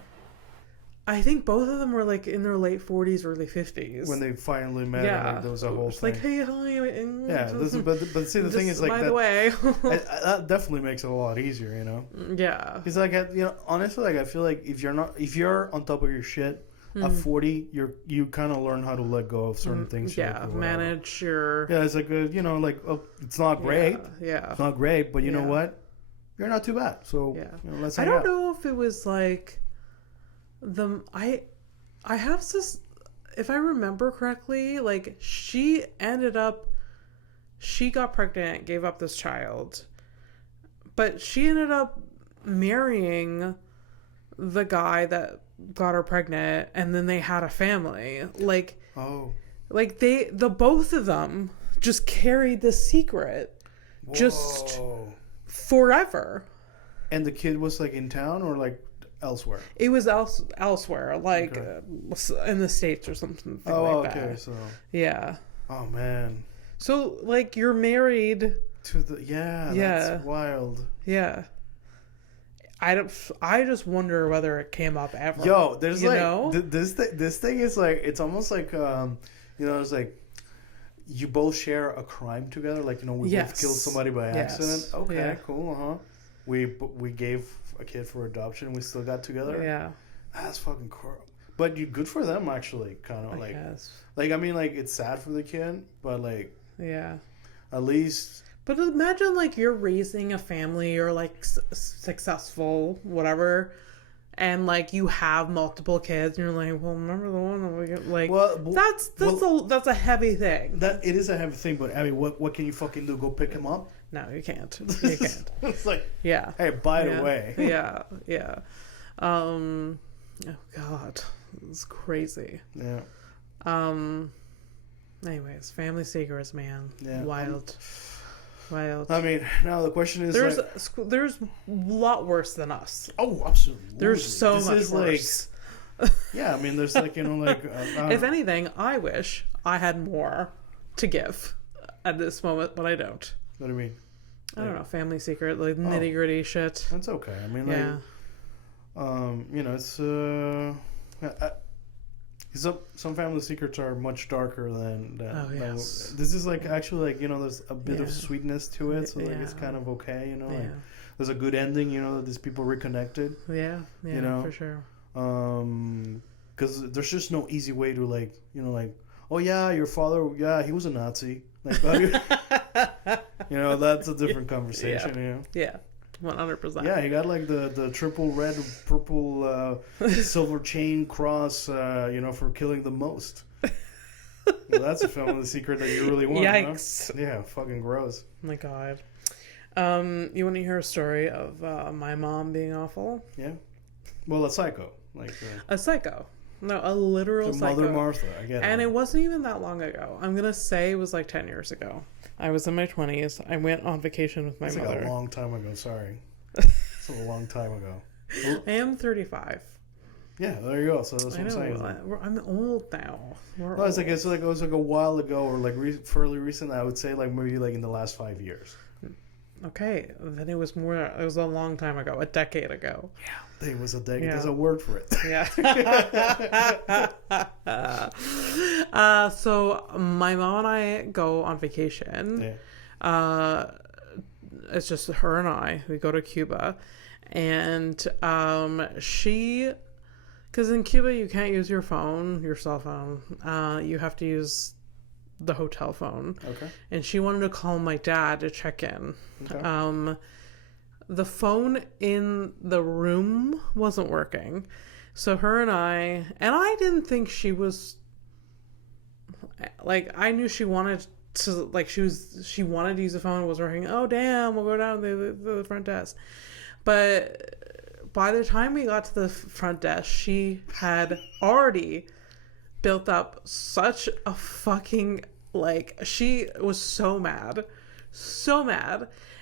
I think both of them were like in their late 40s, early 50s when they finally met. Yeah, and there was a whole thing. Like, hey, hi. Yeah, but see, the thing is, like, by the way, that definitely makes it a lot easier, you know. Yeah. Because, like, honestly, like, I feel like if you're on top of your shit, At 40, you kind of learn how to let go of certain things. Yeah, like, manage your... Yeah, it's like, it's not great. Yeah. It's not great, but you know what? You're not too bad. So, let's hang I don't out. know if it was like... I have this... If I remember correctly, like, she got pregnant, gave up this child, but she ended up marrying the guy that got her pregnant, and then they had a family. Like, the both of them just carried the secret just forever. And the kid was like in town or like elsewhere? It was elsewhere, like in the States or something like that. Okay, so yeah. Oh man. So like you're married to the that's wild. Yeah. I just wonder whether it came up ever. Yo, there's this thing is like, it's almost like it's like you both share a crime together, like we both killed somebody by accident. Okay, cool. We gave a kid for adoption and we still got together. Yeah. That's fucking cool. But good for them, actually, kind of like guess. Like, I mean, like, it's sad for the kid, but like, yeah, at least. But imagine like you're raising a family or like successful whatever, and like you have multiple kids, and you're like, well, remember the one that we get? Like, that's a heavy thing. That it is a heavy thing, but Abby, what can you fucking do? Go pick him up? No, you can't. You can't. It's like, yeah. Hey, by the way. Yeah. Oh God, it's crazy. Yeah. Anyways, family secrets, man. Yeah. Wild. I mean, now the question is, there's a lot worse than us. Oh, absolutely. There's so much worse. Like, yeah, I mean, there's like if anything, I wish I had more to give at this moment, but I don't. What do you mean? I don't know. Family secret, like nitty gritty shit. That's okay. I mean, it's some family secrets are much darker than this is like actually like there's a bit of sweetness to it, so like it's kind of okay, like there's a good ending, that these people reconnected. For sure. Because there's just no easy way to like oh yeah, your father, he was a Nazi, like that's a different conversation. Yeah. 100%. Yeah, he got like the triple red, purple, silver chain cross, for killing the most. Well, that's a family secret that you really want. Yikes! Huh? Yeah, fucking gross. Oh my God. You want to hear a story of my mom being awful? Yeah. Well, a psycho, a psycho. No, a literal psycho. Mother Martha. I get it. And it wasn't even that long ago. I'm gonna say it was like 10 years ago. I was in my 20s. I went on vacation with my mother. Like a long time ago. Sorry, it's a long time ago. I am 35. Yeah, there you go. So that's what I'm saying. I'm old now. It's like it was like a while ago, or like fairly recent. I would say like maybe like in the last 5 years. Okay, then it was more. It was a long time ago, a decade ago. Yeah, it was a decade. Yeah. There's a word for it. Yeah. So my mom and I go on vacation. Yeah. It's just her and I. We go to Cuba, and because in Cuba you can't use your cell phone. You have to use the hotel phone. Okay. And she wanted to call my dad to check in. Okay. The phone in the room wasn't working. So her and I didn't think she was like, I knew she wanted to, like, she wanted to use the phone, it was working. Oh damn, we'll go down to the front desk. But by the time we got to the front desk, she had already built up such a fucking, like, she was so mad,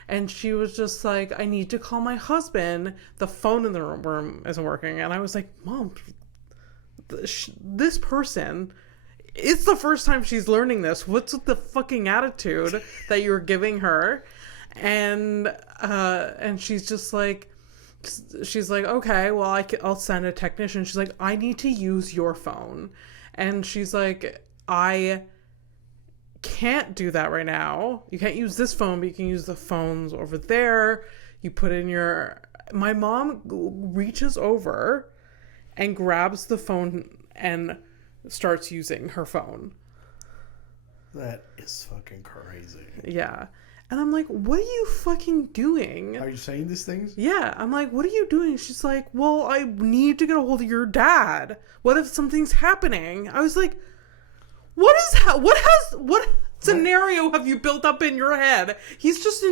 and she was just like, I need to call my husband, the phone in the room isn't working. And I was like, Mom, this person, it's the first time she's learning this. What's with the fucking attitude that you're giving her? And she's just like, okay, well, I'll send a technician. She's like, I need to use your phone. And she's like, I can't do that right now. You can't use this phone, but you can use the phones over there. You put in my mom reaches over and grabs the phone and starts using her phone. That is fucking crazy. Yeah. And I'm like, what are you fucking doing? Are you saying these things? Yeah. I'm like, what are you doing? She's like, well, I need to get a hold of your dad. What if something's happening? I was like, what scenario have you built up in your head? He's just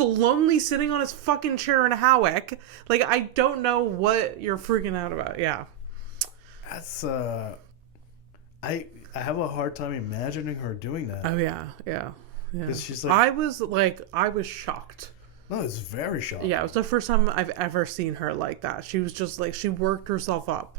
lonely sitting on his fucking chair in Howick. Like, I don't know what you're freaking out about. Yeah. That's, I have a hard time imagining her doing that. Oh, yeah. Yeah. Yeah. 'Cause she's like, I was shocked. no, it's very shocking. Yeah, it was the first time I've ever seen her like that. She was just like, she worked herself up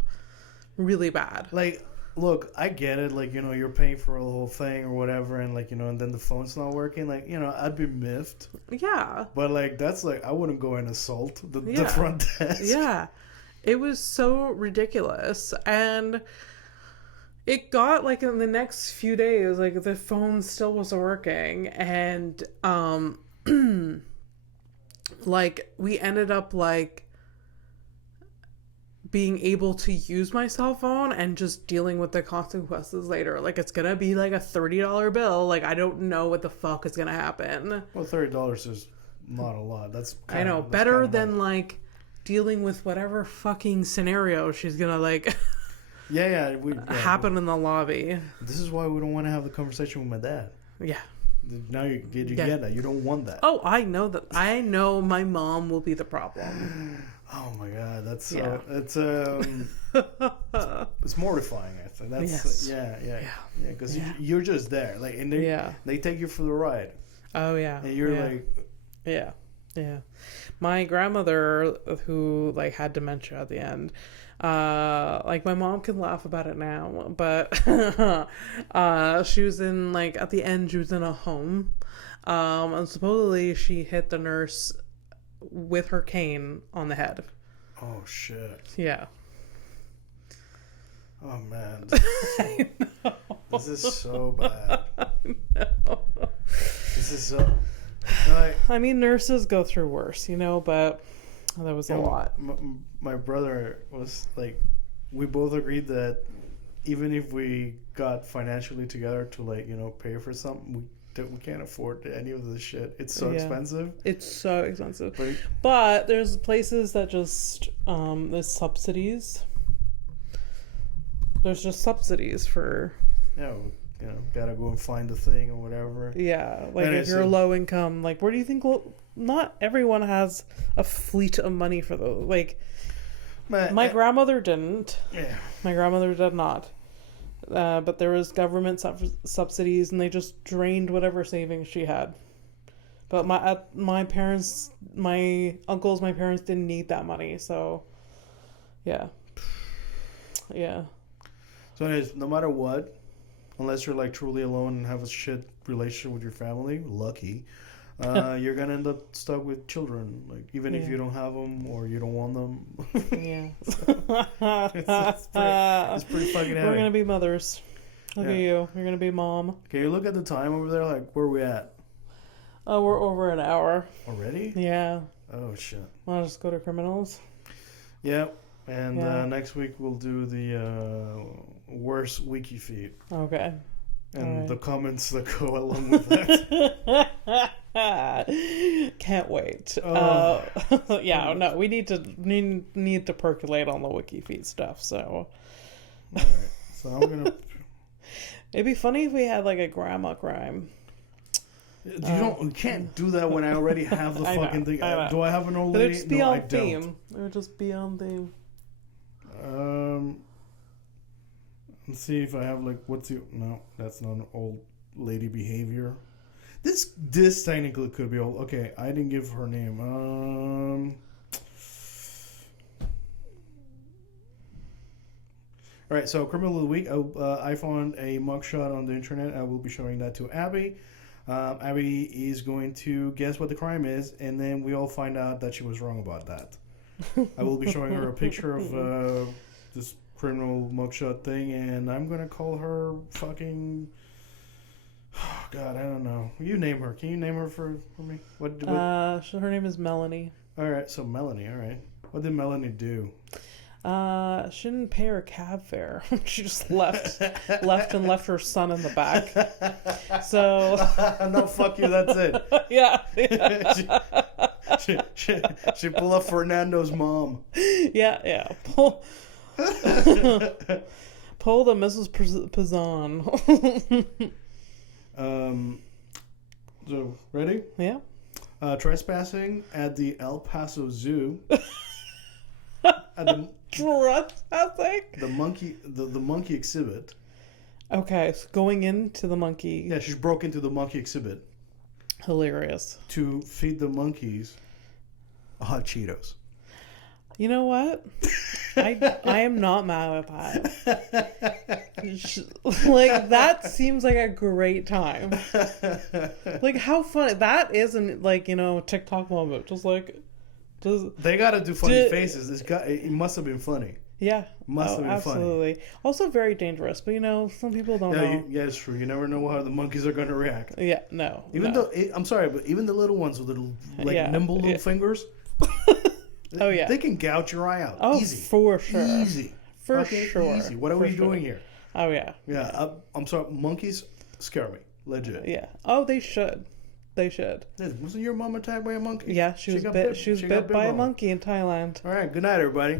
really bad. Like, look, I get it. Like, you're paying for a whole thing or whatever, and like, and then the phone's not working. Like, I'd be miffed. Yeah. But like, that's like, I wouldn't go and assault the front desk. Yeah. It was so ridiculous. And it got, like, in the next few days, like, the phone still wasn't working. And, like, we ended up, like, being able to use my cell phone and just dealing with the consequences later. Like, it's gonna be, like, a $30 bill. Like, I don't know what the fuck is gonna happen. Well, $30 is not a lot. That's I know. Better than, like, dealing with whatever fucking scenario she's gonna, like... happen in the lobby. This is why we don't want to have the conversation with my dad. Yeah. Now you get that. You don't want that. Oh, I know that. I know my mom will be the problem. Oh my god, that's it's it's mortifying. I think that's because you're just there, like, and they take you for the ride. Oh yeah, and you're like, yeah. My grandmother, who like had dementia at the end, like my mom can laugh about it now, but she was in, like, at the end she was in a home, and supposedly she hit the nurse with her cane on the head. Oh shit. Yeah. Oh man. I know. This is so bad. I know. This is so. Like, I mean, nurses go through worse, but that was a lot. My brother was like, we both agreed that even if we got financially together to, like, pay for something, we can't afford any of this shit. It's so expensive. It's so expensive. But there's places that just there's subsidies. There's just subsidies for. Yeah. Gotta go and find the thing or whatever. Yeah, like, if you're low income, like, where do you think? Not everyone has a fleet of money for those. Like, my grandmother didn't. Yeah, my grandmother did not. But there was government subsidies, and they just drained whatever savings she had. But my parents, my uncles, my parents didn't need that money, so yeah. So anyways, no matter what. Unless you're, like, truly alone and have a shit relationship with your family, lucky, you're gonna end up stuck with children. Like, even if you don't have them or you don't want them. Yeah. it's pretty fucking heavy. We're gonna be mothers. Look at you. You're gonna be mom. Can you look at the time over there? Like, where are we at? Oh, we're over an hour. Already? Yeah. Oh shit. Wanna just go to criminals? Yeah. And next week we'll do the worst wiki feed. Okay. And the comments that go along with that. Can't wait. No, we need to percolate on the wiki feed stuff. So. All right. So I'm gonna. It'd be funny if we had, like, a grandma crime. You can't do that when I already have the fucking thing. Do I have an old lady? It'd just be on theme. It would just be on theme. Let's see if I have, like, no, that's not an old lady behavior. This technically could be old. Okay, I didn't give her name. All right, so criminal of the week. I found a mugshot on the internet. I will be showing that to Abby. Abby is going to guess what the crime is, and then we all find out that she was wrong about that. I will be showing her a picture of this criminal mugshot thing, and I'm gonna call her fucking. Oh, God, I don't know. You name her. Can you name her for me? What? Her name is Melanie. All right, so Melanie. All right. What did Melanie do? She didn't pay her cab fare. She just left her son in the back. So no, fuck you. That's it. yeah. She pulled up Fernando's mom. Yeah. Pull the Mrs. Pazan. So ready? Yeah. Trespassing at the El Paso Zoo. At Trespassing? the monkey exhibit. Okay, so going into the monkey. Yeah, she broke into the monkey exhibit Hilarious. to feed the monkeys hot Cheetos. You know what? I am not mad at that. Like, that seems like a great time. Like, how funny. That isn't, like, you know, a TikTok moment. Just like... They gotta do funny faces. It must have been funny. Yeah. Must have been absolutely. funny. Also very dangerous, but, you know, some people don't know. Yeah, it's true. You never know how the monkeys are going to react. Yeah, no. I'm sorry, but even the little ones with little, nimble little fingers... Oh, yeah. They can gouge your eye out. Oh, easy. For sure. Easy. For Fucking sure. Easy. What are we doing here? Oh, yeah. Yeah, I'm sorry. Monkeys scare me. Legit. Yeah. Oh, they should. They should. Wasn't your mom attacked by a monkey? Yeah, she was bit by a monkey in Thailand. All right. Good night, everybody.